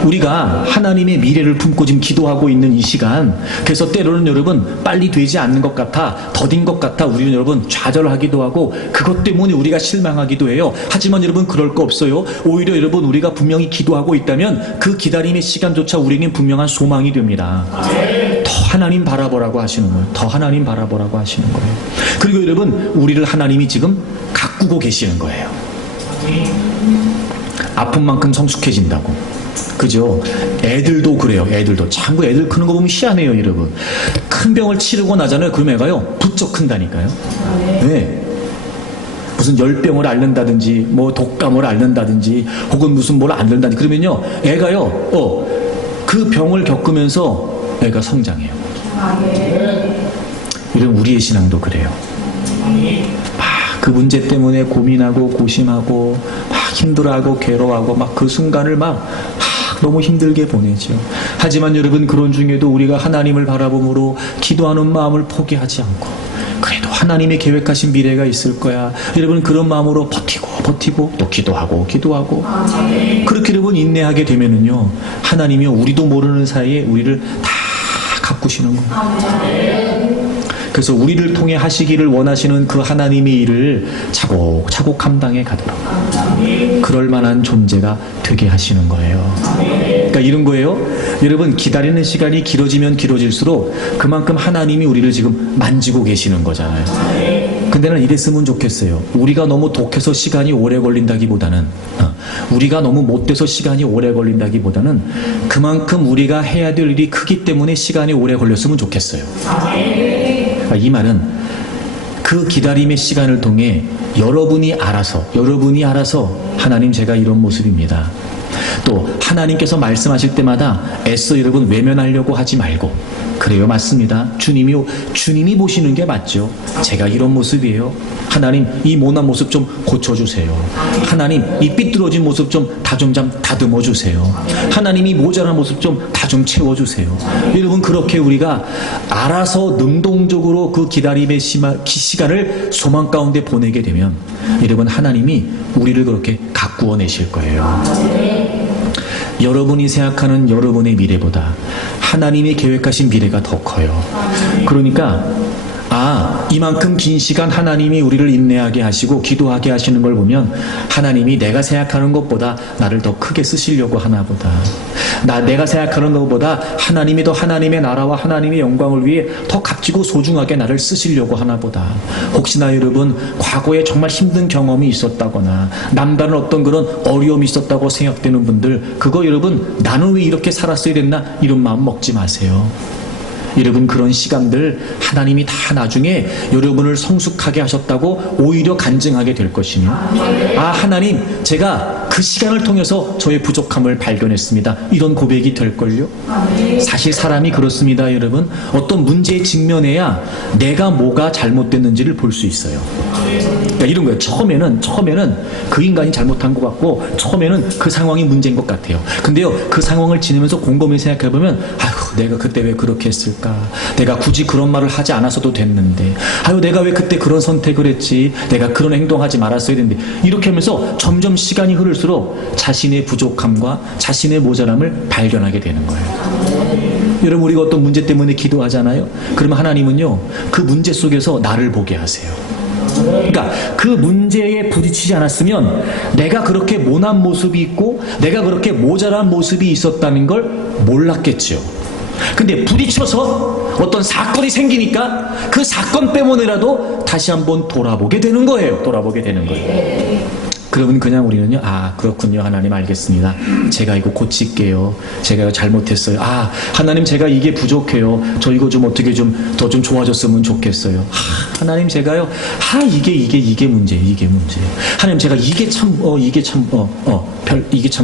우리가 하나님의 미래를 품고 지금 기도하고 있는 이 시간, 그래서 때로는 여러분 빨리 되지 않는 것 같아, 더딘 것 같아 우리는 여러분 좌절하기도 하고 그것 때문에 우리가 실망하기도 해요. 하지만 여러분 그럴 거 없어요. 오히려 여러분 우리가 분명히 기도하고 있다면 그 기다림의 시간조차 우리에겐 분명한 소망이 됩니다. 더 하나님 바라보라고 하시는 거예요. 더 하나님 바라보라고 하시는 거예요. 그리고 여러분 우리를 하나님이 지금 가꾸고 계시는 거예요. 아픈 만큼 성숙해진다고. 그죠? 애들도 그래요. 애들도. 참고 애들 크는 거 보면 희한해요, 여러분. 큰 병을 치르고 나잖아요. 그럼 애가요, 부쩍 큰다니까요. 네. 무슨 열병을 앓는다든지, 뭐 독감을 앓는다든지, 혹은 무슨 뭘 앓는다든지. 그러면요, 애가요, 그 병을 겪으면서 애가 성장해요. 이런 우리의 신앙도 그래요. 그 문제 때문에 고민하고 고심하고 막 힘들어하고 괴로워하고 막 그 순간을 막 너무 힘들게 보내죠. 하지만 여러분 그런 중에도 우리가 하나님을 바라봄으로 기도하는 마음을 포기하지 않고 그래도 하나님의 계획하신 미래가 있을 거야. 여러분 그런 마음으로 버티고 또 기도하고 그렇게 여러분 인내하게 되면은요 하나님이 우리도 모르는 사이에 우리를 다 가꾸시는 거예요. 그래서 우리를 통해 하시기를 원하시는 그 하나님의 일을 차곡차곡 감당해 가도록 그럴 만한 존재가 되게 하시는 거예요. 그러니까 이런 거예요. 여러분 기다리는 시간이 길어지면 길어질수록 그만큼 하나님이 우리를 지금 만지고 계시는 거잖아요. 근데 난 이랬으면 좋겠어요. 우리가 너무 독해서 시간이 오래 걸린다기보다는 우리가 너무 못돼서 시간이 오래 걸린다기보다는 그만큼 우리가 해야 될 일이 크기 때문에 시간이 오래 걸렸으면 좋겠어요. 이 말은 그 기다림의 시간을 통해 여러분이 알아서 하나님 제가 이런 모습입니다. 또 하나님께서 말씀하실 때마다 애써 여러분 외면하려고 하지 말고 그래요 맞습니다. 주님이 보시는 게 맞죠. 제가 이런 모습이에요. 하나님 이 모난 모습 좀 고쳐주세요. 하나님 이 삐뚤어진 모습 좀 다듬어 주세요. 하나님 이 모자란 모습 좀 다 좀 채워주세요. 여러분 그렇게 우리가 알아서 능동적으로 그 기다림의 시간을 소망 가운데 보내게 되면 여러분 하나님이 우리를 그렇게 가꾸어 내실 거예요. 여러분이 생각하는 여러분의 미래보다 하나님이 계획하신 미래가 더 커요. 그러니까 이만큼 긴 시간 하나님이 우리를 인내하게 하시고 기도하게 하시는 걸 보면 하나님이 내가 생각하는 것보다 나를 더 크게 쓰시려고 하나 보다. 내가 생각하는 것보다 하나님이 더 하나님의 나라와 하나님의 영광을 위해 더 값지고 소중하게 나를 쓰시려고 하나 보다. 혹시나 여러분 과거에 정말 힘든 경험이 있었다거나 남다른 어떤 그런 어려움이 있었다고 생각되는 분들, 그거 여러분 나는 왜 이렇게 살았어야 됐나 이런 마음 먹지 마세요. 여러분 그런 시간들 하나님이 다 나중에 여러분을 성숙하게 하셨다고 오히려 간증하게 될 것이며, 하나님 제가 그 시간을 통해서 저의 부족함을 발견했습니다, 이런 고백이 될걸요. 사실 사람이 그렇습니다. 여러분 어떤 문제에 직면해야 내가 뭐가 잘못됐는지를 볼 수 있어요. 그러니까 이런 거예요. 처음에는 그 인간이 잘못한 것 같고 처음에는 그 상황이 문제인 것 같아요. 근데요 그 상황을 지내면서 곰곰이 생각해보면 아휴 내가 그때 왜 그렇게 했을까, 내가 굳이 그런 말을 하지 않았어도 됐는데, 아유 내가 왜 그때 그런 선택을 했지, 내가 그런 행동하지 말았어야 됐는데, 이렇게 하면서 점점 시간이 흐를수록 자신의 부족함과 자신의 모자람을 발견하게 되는 거예요. 여러분 우리가 어떤 문제 때문에 기도하잖아요. 그러면 하나님은요 그 문제 속에서 나를 보게 하세요. 그러니까 그 문제에 부딪히지 않았으면 내가 그렇게 모난 모습이 있고 내가 그렇게 모자란 모습이 있었다는 걸 몰랐겠죠. 근데 부딪혀서 어떤 사건이 생기니까 그 사건 때문에라도 다시 한번 돌아보게 되는 거예요. 그러면 그냥 우리는요, 그렇군요. 하나님 알겠습니다. 제가 이거 고칠게요. 제가 이거 잘못했어요. 하나님 제가 이게 부족해요. 저 이거 좀 어떻게 좀 더 좀 좋아졌으면 좋겠어요. 하나님 제가요, 이게 문제예요. 하나님 제가 이게 참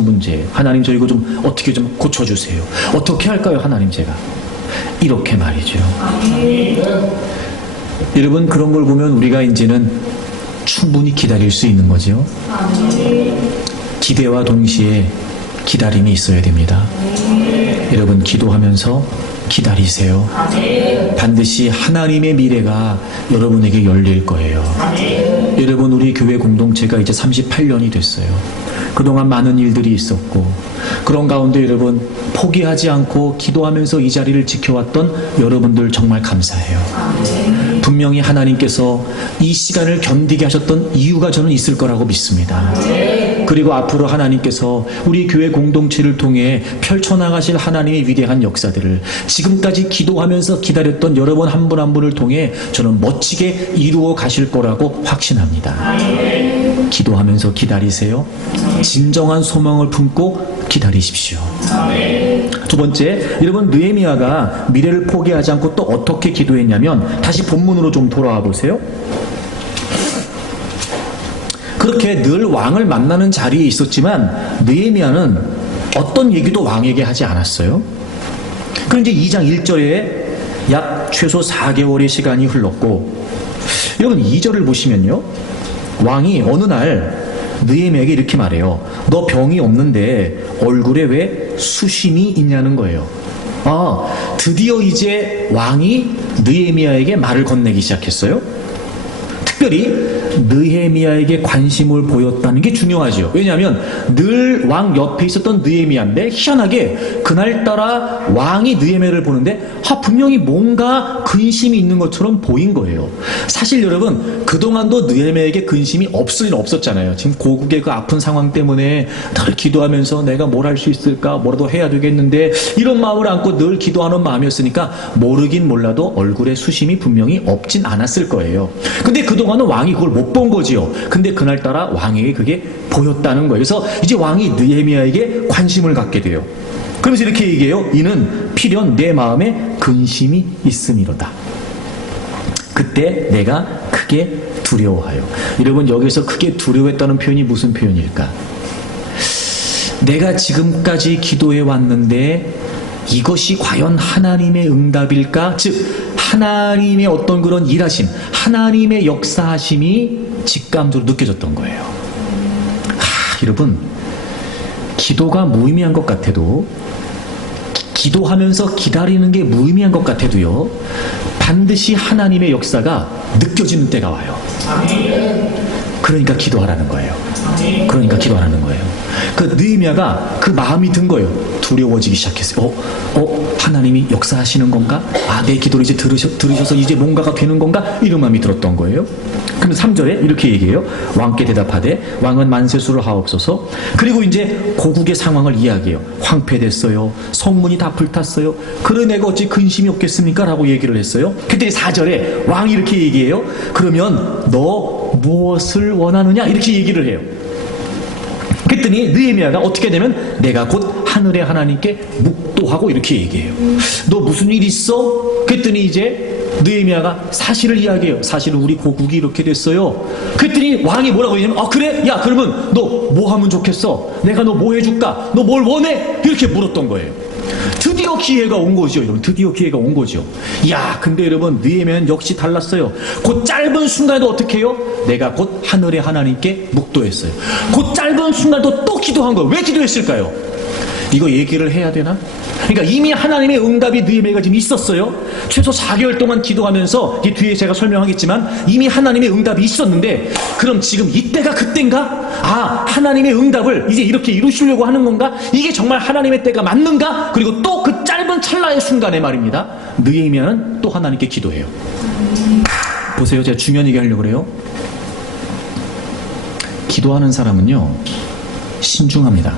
문제예요. 하나님 저 이거 좀 어떻게 좀 고쳐주세요. 어떻게 할까요? 하나님 제가. 이렇게 말이죠. 여러분 그런 걸 보면 우리가 이제는 충분히 기다릴 수 있는 거죠. 기대와 동시에 기다림이 있어야 됩니다. 여러분 기도하면서 기다리세요. 반드시 하나님의 미래가 여러분에게 열릴 거예요. 여러분 우리 교회 공동체가 이제 38년이 됐어요. 그동안 많은 일들이 있었고 그런 가운데 여러분 포기하지 않고 기도하면서 이 자리를 지켜왔던 여러분들 정말 감사해요. 분명히 하나님께서 이 시간을 견디게 하셨던 이유가 저는 있을 거라고 믿습니다. 그리고 앞으로 하나님께서 우리 교회 공동체를 통해 펼쳐나가실 하나님의 위대한 역사들을 지금까지 기도하면서 기다렸던 여러분 한 분 한 분을 통해 저는 멋지게 이루어 가실 거라고 확신합니다. 기도하면서 기다리세요. 진정한 소망을 품고 기다리십시오. 두 번째, 여러분 느헤미야가 미래를 포기하지 않고 또 어떻게 기도했냐면, 다시 본문으로 좀 돌아와 보세요. 그렇게 늘 왕을 만나는 자리에 있었지만 느헤미야는 어떤 얘기도 왕에게 하지 않았어요. 그럼 이제 2장 1절에 약 최소 4개월의 시간이 흘렀고, 여러분 2절을 보시면요, 왕이 어느 날 느헤미야에게 이렇게 말해요. 너 병이 없는데 얼굴에 왜 수심이 있냐는 거예요. 드디어 이제 왕이 느헤미야에게 말을 건네기 시작했어요. 특별히 느헤미야에게 관심을 보였다는 게 중요하죠. 왜냐하면 늘 왕 옆에 있었던 느헤미야인데 희한하게 그날따라 왕이 느헤미야를 보는데 분명히 뭔가 근심이 있는 것처럼 보인 거예요. 사실 여러분 그동안도 느헤미야에게 근심이 없을 리는 없었잖아요. 지금 고국의 그 아픈 상황 때문에 늘 기도하면서 내가 뭘 할 수 있을까, 뭐라도 해야 되겠는데, 이런 마음을 안고 늘 기도하는 마음이었으니까 모르긴 몰라도 얼굴에 수심이 분명히 없진 않았을 거예요. 근데 그동안은 왕이 그걸 못 본 거지요. 근데 그날따라 왕에게 그게 보였다는 거예요. 그래서 이제 왕이 느헤미야에게 관심을 갖게 돼요. 그러면서 이렇게 얘기해요. 이는 필연 내 마음에 근심이 있음이로다. 그때 내가 크게 두려워하여. 여러분 여기서 크게 두려워했다는 표현이 무슨 표현일까? 내가 지금까지 기도해 왔는데 이것이 과연 하나님의 응답일까? 즉 하나님의 어떤 그런 일하심, 하나님의 역사하심이 직감적으로 느껴졌던 거예요. 여러분 기도가 무의미한 것 같아도, 기도하면서 기다리는 게 무의미한 것 같아도요, 반드시 하나님의 역사가 느껴지는 때가 와요. 그러니까 기도하라는 거예요. 그러니까 기도하라는 거예요. 그 느헤미야가 그 마음이 든 거예요. 두려워지기 시작했어요. 하나님이 역사하시는 건가? 내 기도를 이제 들으셔서 이제 뭔가가 되는 건가? 이런 마음이 들었던 거예요. 그럼 3절에 이렇게 얘기해요. 왕께 대답하되 왕은 만세수를 하옵소서. 그리고 이제 고국의 상황을 이야기해요. 황폐됐어요. 성문이 다 불탔어요. 그래 내가 어찌 근심이 없겠습니까? 라고 얘기를 했어요. 그때 4절에 왕이 이렇게 얘기해요. 그러면 너 무엇을 원하느냐? 이렇게 얘기를 해요. 그랬더니 느헤미야가 어떻게 되면 내가 곧 하늘의 하나님께 묵도하고 이렇게 얘기해요. 너 무슨 일 있어? 그랬더니 이제 느헤미야가 사실을 이야기해요. 사실은 우리 고국이 이렇게 됐어요. 그랬더니 왕이 뭐라고 얘기하냐면 그래? 야 그러면 너 뭐 하면 좋겠어? 내가 너 뭐 해줄까? 너 뭘 원해? 이렇게 물었던 거예요. 드디어 기회가 온 거죠, 여러분. 드디어 기회가 온 거죠. 근데 여러분 느헤미야는 역시 달랐어요. 그 짧은 순간에도 어떻게 해요? 내가 곧 하늘의 하나님께 묵도했어요. 그 짧은 순간에도 또 기도한 거예요. 왜 기도했을까요? 이거 얘기를 해야 되나? 그러니까 이미 하나님의 응답이 느헤미야가 지금 있었어요. 최소 4개월 동안 기도하면서 뒤에 제가 설명하겠지만 이미 하나님의 응답이 있었는데 그럼 지금 이때가 그때인가? 하나님의 응답을 이제 이렇게 이루시려고 하는 건가? 이게 정말 하나님의 때가 맞는가? 그리고 또 그 짧은 찰나의 순간에 말입니다. 느헤미야는 또 하나님께 기도해요. 보세요. 제가 중요한 얘기 하려고 그래요. 기도하는 사람은요 신중합니다.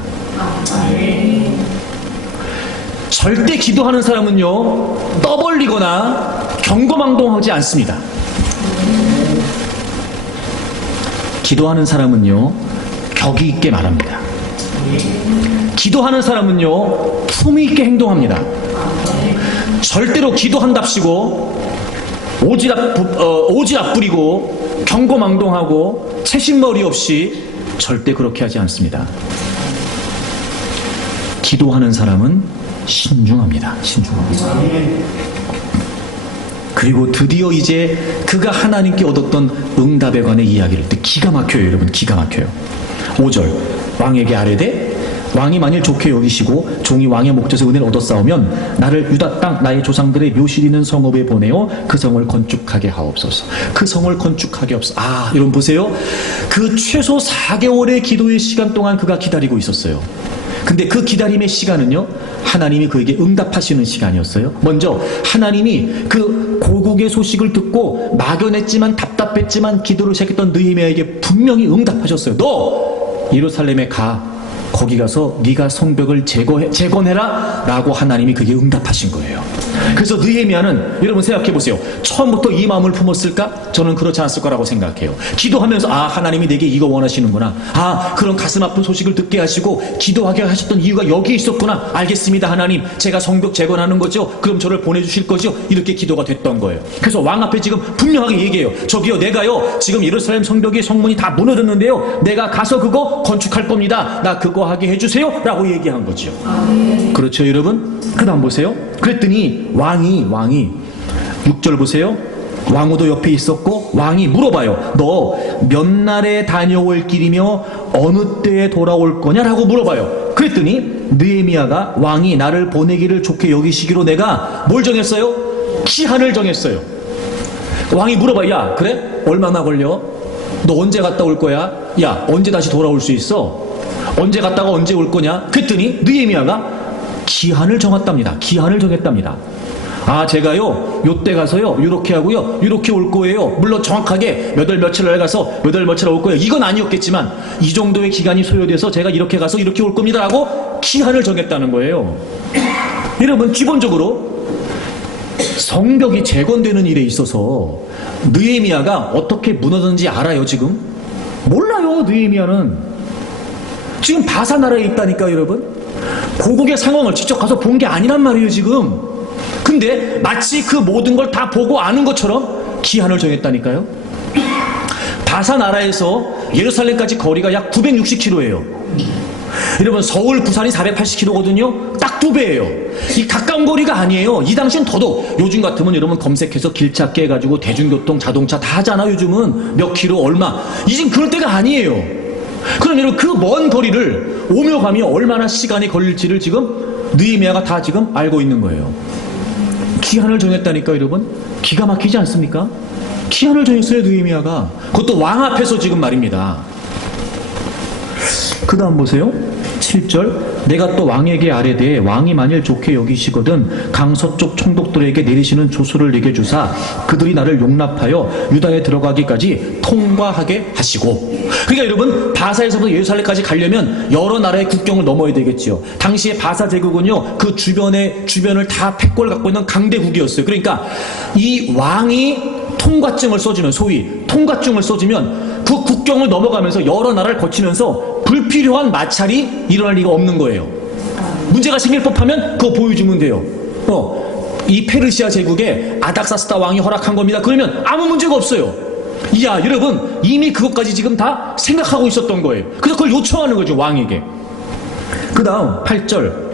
절대 기도하는 사람은요 떠벌리거나 경거망동하지 않습니다. 기도하는 사람은요 격이 있게 말합니다. 기도하는 사람은요 품위 있게 행동합니다. 절대로 기도한답시고 오지랖 부리고 경거망동하고 채신머리 없이 절대 그렇게 하지 않습니다. 기도하는 사람은 신중합니다. 신중합니다. 그리고 드디어 이제 그가 하나님께 얻었던 응답에 관해 이야기를 때 기가 막혀요, 여러분. 기가 막혀요. 5절 왕에게 아뢰되 왕이 만일 좋게 여기시고 종이 왕의 목젖에 은혜를 얻었사오면 나를 유다 땅 나의 조상들의 묘실 있는 성읍에 보내어 그 성을 건축하게 하옵소서. 그 성을 건축하게 하옵소서. 여러분 보세요. 그 최소 4개월의 기도의 시간 동안 그가 기다리고 있었어요. 근데 그 기다림의 시간은요 하나님이 그에게 응답하시는 시간이었어요. 먼저 하나님이 그 고국의 소식을 듣고 막연했지만 답답했지만 기도를 시작했던 느헤미야에게 분명히 응답하셨어요. 너 예루살렘에 가. 거기 가서 네가 성벽을 재건해라 라고 하나님이 그게 응답하신 거예요. 그래서 느헤미야는 여러분 생각해 보세요. 처음부터 이 마음을 품었을까? 저는 그렇지 않았을 거라고 생각해요. 기도하면서 하나님이 내게 이거 원하시는구나. 그런 가슴 아픈 소식을 듣게 하시고 기도하게 하셨던 이유가 여기 있었구나. 알겠습니다 하나님. 제가 성벽 재건하는 거죠. 그럼 저를 보내주실 거죠. 이렇게 기도가 됐던 거예요. 그래서 왕 앞에 지금 분명하게 얘기해요. 저기요 내가요 지금 예루살렘 성벽의 성문이 다 무너졌는데요 내가 가서 그거 건축할 겁니다. 나 그거 하게 해주세요 라고 얘기한 거죠. 그렇죠 여러분? 그 다음 보세요. 그랬더니 왕이 6절 보세요. 왕후도 옆에 있었고 왕이 물어봐요. 너 몇 날에 다녀올 길이며 어느 때에 돌아올 거냐라고 물어봐요. 그랬더니 느헤미야가 왕이 나를 보내기를 좋게 여기시기로 내가 뭘 정했어요? 기한을 정했어요. 왕이 물어봐. 야 그래? 얼마나 걸려? 너 언제 갔다 올 거야? 야 언제 다시 돌아올 수 있어? 언제 갔다가 언제 올 거냐? 그랬더니 느헤미야가 기한을 정했답니다. 기한을 정했답니다. 제가요 요때 가서요 이렇게 하고요 이렇게 올 거예요. 물론 정확하게 몇 월 며칠 날 가서 몇 월 며칠 날 올 거예요 이건 아니었겠지만 이 정도의 기간이 소요돼서 제가 이렇게 가서 이렇게 올 겁니다 라고 기한을 정했다는 거예요. 여러분 기본적으로 성벽이 재건되는 일에 있어서 느헤미야가 어떻게 무너졌는지 알아요 지금? 몰라요. 느헤미야는 지금 바사 나라에 있다니까 여러분. 고국의 상황을 직접 가서 본 게 아니란 말이에요 지금. 근데 마치 그 모든 걸 다 보고 아는 것처럼 기한을 정했다니까요. 바사 나라에서 예루살렘까지 거리가 약 960km예요. 여러분 서울 부산이 480km거든요. 딱 2배예요. 이 가까운 거리가 아니에요. 이 당시엔 더더욱. 요즘 같으면 여러분 검색해서 길 찾기 해가지고 대중교통 자동차 다 하잖아 요즘은. 몇 킬로 얼마. 이젠 그럴 때가 아니에요. 그럼 여러분 그 먼 거리를 오며 가며 얼마나 시간이 걸릴지를 지금 느헤미야가 다 지금 알고 있는 거예요. 기한을 정했다니까 여러분. 기가 막히지 않습니까? 기한을 정했어요, 느헤미야가. 그것도 왕 앞에서 지금 말입니다. 그 다음 보세요. 7절. 내가 또 왕에게 아뢰되 왕이 만일 좋게 여기시거든 강서쪽 총독들에게 내리시는 조서를 내게 주사 그들이 나를 용납하여 유다에 들어가기까지 통과하게 하시고. 그러니까 여러분, 바사에서부터 예루살렘까지 가려면 여러 나라의 국경을 넘어야 되겠죠. 당시에 바사 제국은요, 그 주변을 다 패권을 갖고 있는 강대국이었어요. 그러니까 이 왕이 통과증을 써주면, 소위 통과증을 써주면 그 국경을 넘어가면서 여러 나라를 거치면서 불필요한 마찰이 일어날 리가 없는 거예요. 문제가 생길 법하면 그거 보여주면 돼요. 이 페르시아 제국에 아닥사스다 왕이 허락한 겁니다. 그러면 아무 문제가 없어요. 이야, 여러분, 이미 그것까지 지금 다 생각하고 있었던 거예요. 그래서 그걸 요청하는 거죠, 왕에게. 그 다음 8절.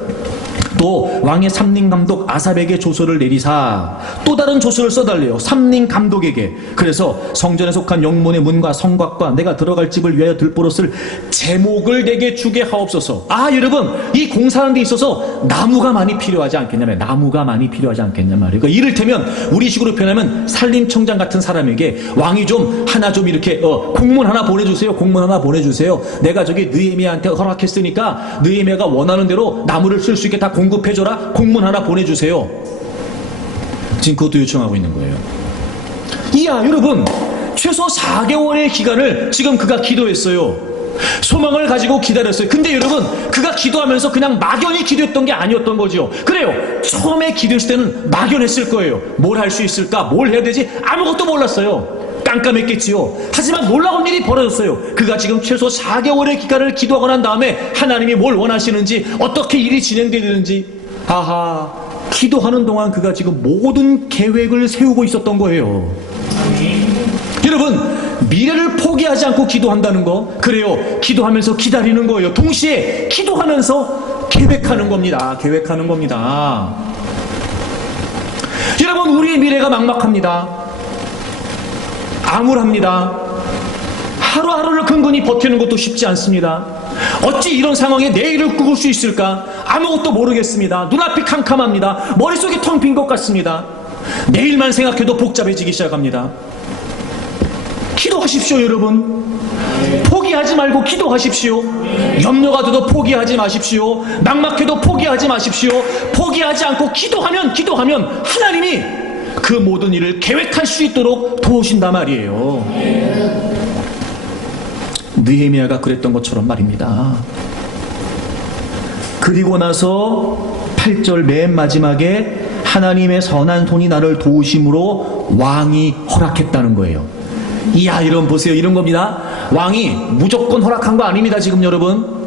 또 왕의 삼림감독 아삽에게 조서를 내리사 또 다른 조서를 써달래요. 삼림감독에게. 그래서 성전에 속한 영문의 문과 성곽과 내가 들어갈 집을 위하여 들보로 쓸 제목을 내게 주게 하옵소서. 아, 여러분, 이 공사하는 데 있어서 나무가 많이 필요하지 않겠냐면, 나무가 많이 필요하지 않겠냐 말이에요. 그러니까 이를테면 우리식으로 표현하면 산림청장 같은 사람에게 왕이 좀 하나 좀 이렇게 공문 하나 보내주세요. 공문 하나 보내주세요. 내가 저기 느헤미야한테 허락했으니까 느헤미야가 원하는 대로 나무를 쓸 수 있게 다 공급해줘라. 공문 하나 보내주세요. 지금 그것도 요청하고 있는 거예요. 이야, 여러분, 최소 4개월의 기간을 지금 그가 기도했어요. 소망을 가지고 기다렸어요. 근데 여러분, 그가 기도하면서 그냥 막연히 기도했던 게 아니었던 거죠. 그래요, 처음에 기도했을 때는 막연했을 거예요. 뭘 할 수 있을까? 뭘 해야 되지? 아무것도 몰랐어요. 깜깜했겠지요. 하지만 놀라운 일이 벌어졌어요. 그가 지금 최소 4개월의 기간을 기도하고 난 다음에 하나님이 뭘 원하시는지, 어떻게 일이 진행되는지, 아하, 기도하는 동안 그가 지금 모든 계획을 세우고 있었던 거예요. 여러분, 미래를 포기하지 않고 기도한다는 거, 그래요, 기도하면서 기다리는 거예요. 동시에 기도하면서 계획하는 겁니다. 계획하는 겁니다. 여러분, 우리의 미래가 막막합니다. 암울합니다. 하루하루를 근근히 버티는 것도 쉽지 않습니다. 어찌 이런 상황에 내일을 꾸을 수 있을까? 아무것도 모르겠습니다. 눈앞이 캄캄합니다. 머릿속이 텅 빈 것 같습니다. 내일만 생각해도 복잡해지기 시작합니다. 기도하십시오, 여러분. 포기하지 말고 기도하십시오. 염려가 돼도 포기하지 마십시오. 막막해도 포기하지 마십시오. 포기하지 않고 기도하면 하나님이 그 모든 일을 계획할 수 있도록 도우신단 말이에요. 느헤미야가 그랬던 것처럼 말입니다. 그리고 나서 8절 맨 마지막에 하나님의 선한 손이 나를 도우심으로 왕이 허락했다는 거예요. 이야, 여러분 보세요. 이런 겁니다. 왕이 무조건 허락한 거 아닙니다. 지금 여러분,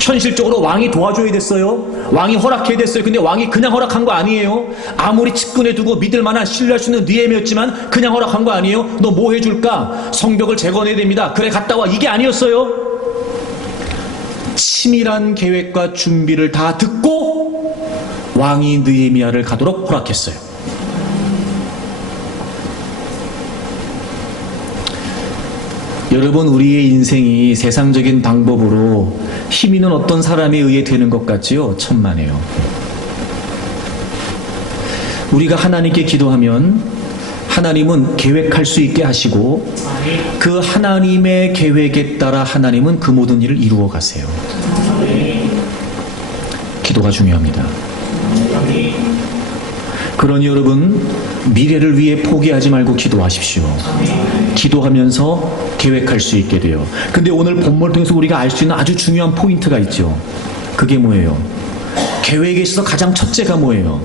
현실적으로 왕이 도와줘야 됐어요. 왕이 허락해야 됐어요. 근데 왕이 그냥 허락한 거 아니에요. 아무리 측근해두고 믿을 만한 신뢰할 수 있는 느헤미야였지만 그냥 허락한 거 아니에요. 너 뭐 해줄까? 성벽을 재건해야 됩니다. 그래, 갔다 와. 이게 아니었어요. 치밀한 계획과 준비를 다 듣고 왕이 느헤미야를 가도록 허락했어요. 여러분, 우리의 인생이 세상적인 방법으로 힘 있는 어떤 사람에 의해 되는 것 같지요? 천만에요. 우리가 하나님께 기도하면 하나님은 계획할 수 있게 하시고 그 하나님의 계획에 따라 하나님은 그 모든 일을 이루어 가세요. 기도가 중요합니다. 그러니 여러분, 미래를 위해 포기하지 말고 기도하십시오. 기도하면서 계획할 수 있게 돼요. 근데 오늘 본문을 통해서 우리가 알 수 있는 아주 중요한 포인트가 있죠. 그게 뭐예요? 계획에 있어서 가장 첫째가 뭐예요?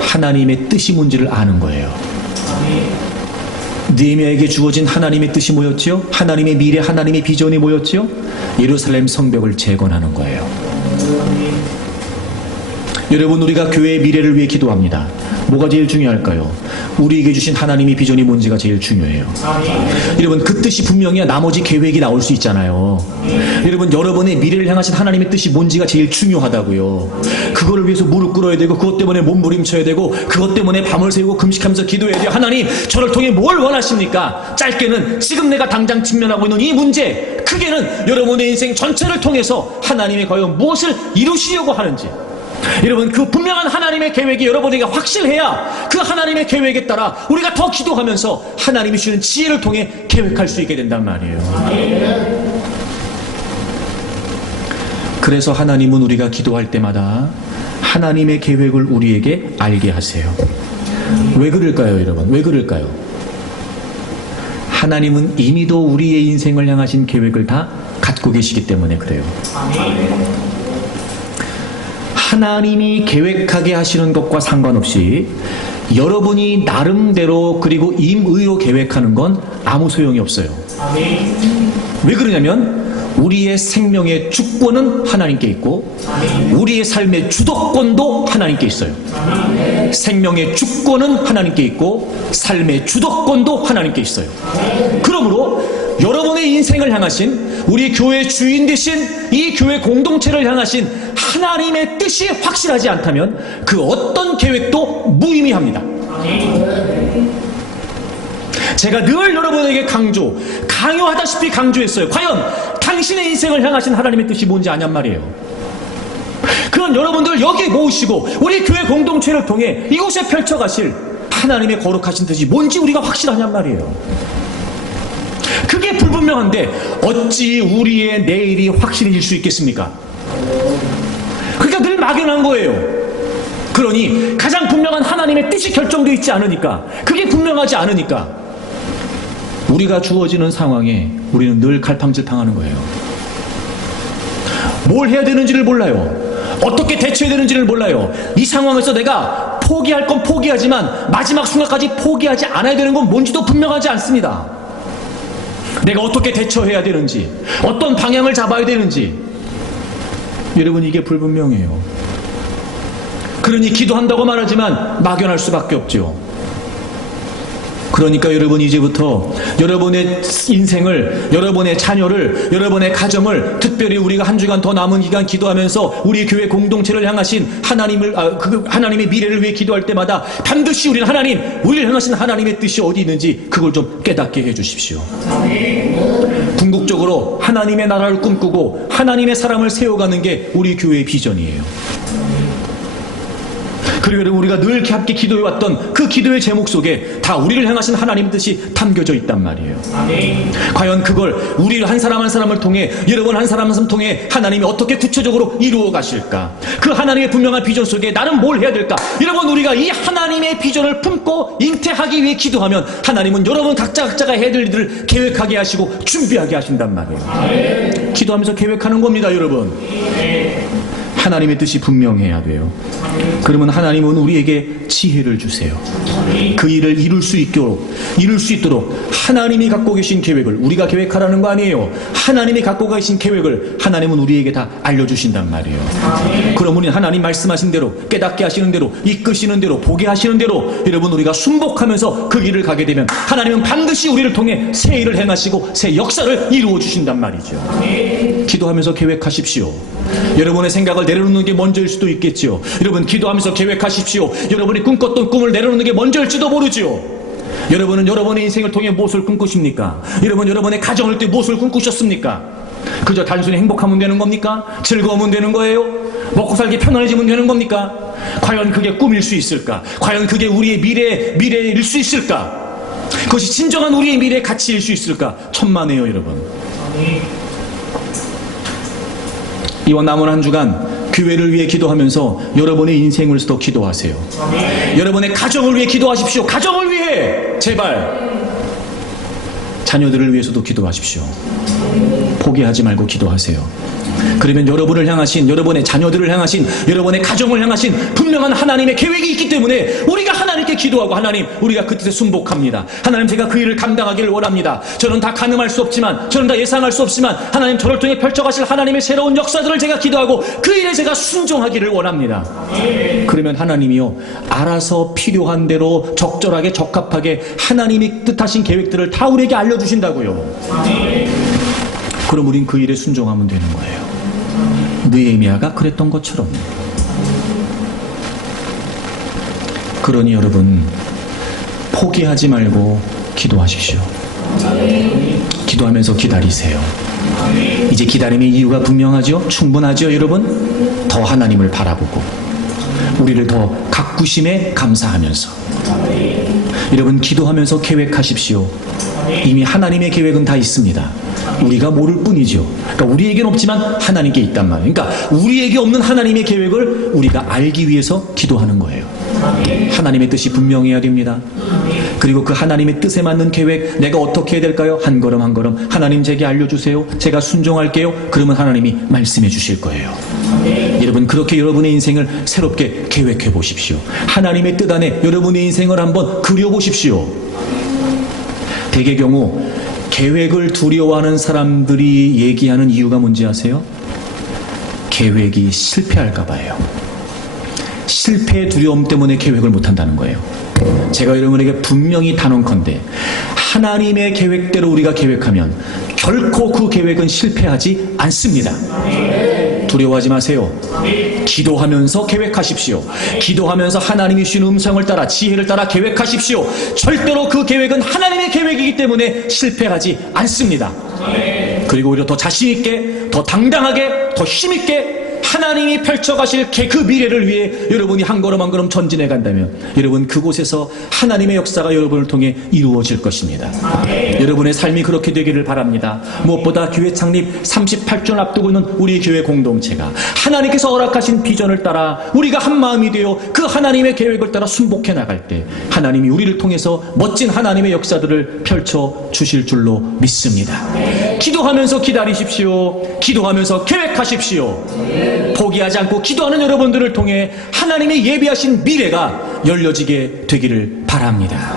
하나님의 뜻이 뭔지를 아는 거예요. 느헤미야에게 주어진 하나님의 뜻이 뭐였지요? 하나님의 미래, 하나님의 비전이 뭐였지요? 예루살렘 성벽을 재건하는 거예요. 여러분, 우리가 교회의 미래를 위해 기도합니다. 뭐가 제일 중요할까요? 우리에게 주신 하나님의 비전이 뭔지가 제일 중요해요. 여러분, 그 뜻이 분명해야 나머지 계획이 나올 수 있잖아요. 여러분, 여러분의 미래를 향하신 하나님의 뜻이 뭔지가 제일 중요하다고요. 그거를 위해서 무릎 꿇어야 되고, 그것 때문에 몸부림쳐야 되고, 그것 때문에 밤을 새우고 금식하면서 기도해야 돼요. 하나님, 저를 통해 뭘 원하십니까? 짧게는 지금 내가 당장 직면하고 있는 이 문제, 크게는 여러분의 인생 전체를 통해서 하나님이 과연 무엇을 이루시려고 하는지, 여러분, 그 분명한 하나님의 계획이 여러분에게 확실해야 그 하나님의 계획에 따라 우리가 더 기도하면서 하나님이 주시는 지혜를 통해 계획할 수 있게 된단 말이에요. 그래서 하나님은 우리가 기도할 때마다 하나님의 계획을 우리에게 알게 하세요. 왜 그럴까요, 여러분? 왜 그럴까요? 하나님은 이미도 우리의 인생을 향하신 계획을 다 갖고 계시기 때문에 그래요. 하나님이 계획하게 하시는 것과 상관없이 여러분이 나름대로 그리고 임의로 계획하는 건 아무 소용이 없어요. 왜 그러냐면 우리의 생명의 주권은 하나님께 있고 우리의 삶의 주도권도 하나님께 있어요. 생명의 주권은 하나님께 있고 삶의 주도권도 하나님께 있어요. 그러므로 여러분의 인생을 향하신 우리 교회 주인 되신 이 교회 공동체를 향하신 하나님의 뜻이 확실하지 않다면 그 어떤 계획도 무의미합니다. 제가 늘 여러분에게 강요하다시피 강조했어요. 과연 당신의 인생을 향하신 하나님의 뜻이 뭔지 아냔 말이에요. 그건 여러분들 여기 모으시고 우리 교회 공동체를 통해 이곳에 펼쳐가실 하나님의 거룩하신 뜻이 뭔지 우리가 확실하냔 말이에요. 그게 불분명한데 어찌 우리의 내일이 확실해질 수 있겠습니까? 그러니까 늘 막연한 거예요. 그러니 가장 분명한 하나님의 뜻이 결정되어 있지 않으니까, 그게 분명하지 않으니까 우리가 주어지는 상황에 우리는 늘 갈팡질팡하는 거예요. 뭘 해야 되는지를 몰라요. 어떻게 대처해야 되는지를 몰라요. 이 상황에서 내가 포기할 건 포기하지만 마지막 순간까지 포기하지 않아야 되는 건 뭔지도 분명하지 않습니다. 내가 어떻게 대처해야 되는지, 어떤 방향을 잡아야 되는지, 여러분, 이게 불분명해요. 그러니 기도한다고 말하지만 막연할 수밖에 없죠. 그러니까 여러분, 이제부터 여러분의 인생을, 여러분의 자녀를, 여러분의 가정을, 특별히 우리가 한 주간 더 남은 기간 기도하면서 우리 교회 공동체를 향하신 하나님의 미래를 위해 기도할 때마다 반드시 우리는 우리를 향하신 하나님의 뜻이 어디 있는지 그걸 좀 깨닫게 해 주십시오. 궁극적으로 하나님의 나라를 꿈꾸고 하나님의 사람을 세워가는 게 우리 교회의 비전이에요. 그리고 여러분, 우리가 늘 함께 기도해왔던 그 기도의 제목 속에 다 우리를 향하신 하나님의 뜻이 담겨져 있단 말이에요. 아멘. 과연 그걸 우리 한 사람 한 사람을 통해, 여러분 한 사람 한 사람 통해 하나님이 어떻게 구체적으로 이루어 가실까? 그 하나님의 분명한 비전 속에 나는 뭘 해야 될까? 여러분, 우리가 이 하나님의 비전을 품고 잉태하기 위해 기도하면 하나님은 여러분 각자가 해야 될 일들을 계획하게 하시고 준비하게 하신단 말이에요. 아멘. 기도하면서 계획하는 겁니다, 여러분. 하나님의 뜻이 분명해야 돼요. 그러면 하나님은 우리에게 지혜를 주세요. 그 일을 이룰 수 있도록 하나님이 갖고 계신 계획을 우리가 계획하라는 거 아니에요. 하나님이 갖고 계신 계획을 하나님은 우리에게 다 알려주신단 말이에요. 그럼 우리는 하나님 말씀하신 대로, 깨닫게 하시는 대로, 이끄시는 대로, 보게 하시는 대로 여러분, 우리가 순복하면서 그 길을 가게 되면 하나님은 반드시 우리를 통해 새 일을 행하시고 새 역사를 이루어 주신단 말이죠. 기도하면서 계획하십시오. 여러분의 생각을 내려놓는 게 먼저일 수도 있겠죠. 여러분, 기도하면서 계획하십시오. 여러분이 꿈꿨던 꿈을 내려놓는 게 먼저일지도 모르죠. 여러분은 여러분의 인생을 통해 무엇을 꿈꾸십니까? 여러분의 가정을 통해 무엇을 꿈꾸셨습니까? 그저 단순히 행복하면 되는 겁니까? 즐거우면 되는 거예요? 먹고 살기 편안해지면 되는 겁니까? 과연 그게 꿈일 수 있을까? 과연 그게 우리의 미래일 수 있을까? 그것이 진정한 우리의 미래의 가치일 수 있을까? 천만에요, 여러분. 이번 남은 한 주간 교회를 위해 기도하면서 여러분의 인생을 위해서도 기도하세요. 여러분의 가정을 위해 기도하십시오. 가정을 위해 제발 자녀들을 위해서도 기도하십시오. 포기하지 말고 기도하세요. 그러면 여러분을 향하신, 여러분의 자녀들을 향하신, 여러분의 가정을 향하신 분명한 하나님의 계획이 있기 때문에 우리가 하나님께 기도하고, 하나님, 우리가 그 뜻에 순복합니다. 하나님, 제가 그 일을 감당하기를 원합니다. 저는 다 가늠할 수 없지만, 저는 다 예상할 수 없지만 하나님, 저를 통해 펼쳐가실 하나님의 새로운 역사들을 제가 기도하고 그 일에 제가 순종하기를 원합니다. 그러면 하나님이요, 알아서 필요한 대로 적절하게 적합하게 하나님이 뜻하신 계획들을 다 우리에게 알려주신다고요. 그럼 우린 그 일에 순종하면 되는 거예요. 느헤미야가 그랬던 것처럼. 그러니 여러분, 포기하지 말고 기도하십시오. 기도하면서 기다리세요. 이제 기다림의 이유가 분명하죠? 충분하죠, 여러분? 더 하나님을 바라보고 우리를 더 가꾸심에 감사하면서. 여러분, 기도하면서 계획하십시오. 이미 하나님의 계획은 다 있습니다. 우리가 모를 뿐이죠. 그러니까 우리에겐 없지만 하나님께 있단 말이에요. 그러니까 우리에게 없는 하나님의 계획을 우리가 알기 위해서 기도하는 거예요. 하나님의 뜻이 분명해야 됩니다. 그리고 그 하나님의 뜻에 맞는 계획, 내가 어떻게 해야 될까요? 한 걸음 한 걸음 하나님 제게 알려주세요. 제가 순종할게요. 그러면 하나님이 말씀해 주실 거예요. 여러분, 그렇게 여러분의 인생을 새롭게 계획해 보십시오. 하나님의 뜻 안에 여러분의 인생을 한번 그려보십시오. 대개 경우 계획을 두려워하는 사람들이 얘기하는 이유가 뭔지 아세요? 계획이 실패할까 봐요. 실패의 두려움 때문에 계획을 못한다는 거예요. 제가 여러분에게 분명히 단언컨대 하나님의 계획대로 우리가 계획하면 결코 그 계획은 실패하지 않습니다. 두려워하지 마세요. 기도하면서 계획하십시오. 기도하면서 하나님이 주신 음성을 따라, 지혜를 따라 계획하십시오. 절대로 그 계획은 하나님의 계획이기 때문에 실패하지 않습니다. 그리고 오히려 더 자신있게, 더 당당하게, 더 힘있게 하나님이 펼쳐가실 그 미래를 위해 여러분이 한 걸음 한 걸음 전진해 간다면 여러분, 그곳에서 하나님의 역사가 여러분을 통해 이루어질 것입니다. 여러분의 삶이 그렇게 되기를 바랍니다. 무엇보다 교회 창립 38주년 앞두고 있는 우리 교회 공동체가 하나님께서 허락하신 비전을 따라 우리가 한 마음이 되어 그 하나님의 계획을 따라 순복해 나갈 때 하나님이 우리를 통해서 멋진 하나님의 역사들을 펼쳐 주실 줄로 믿습니다. 기도하면서 기다리십시오. 기도하면서 계획하십시오. 포기하지 않고 기도하는 여러분들을 통해 하나님의 예비하신 미래가 열려지게 되기를 바랍니다.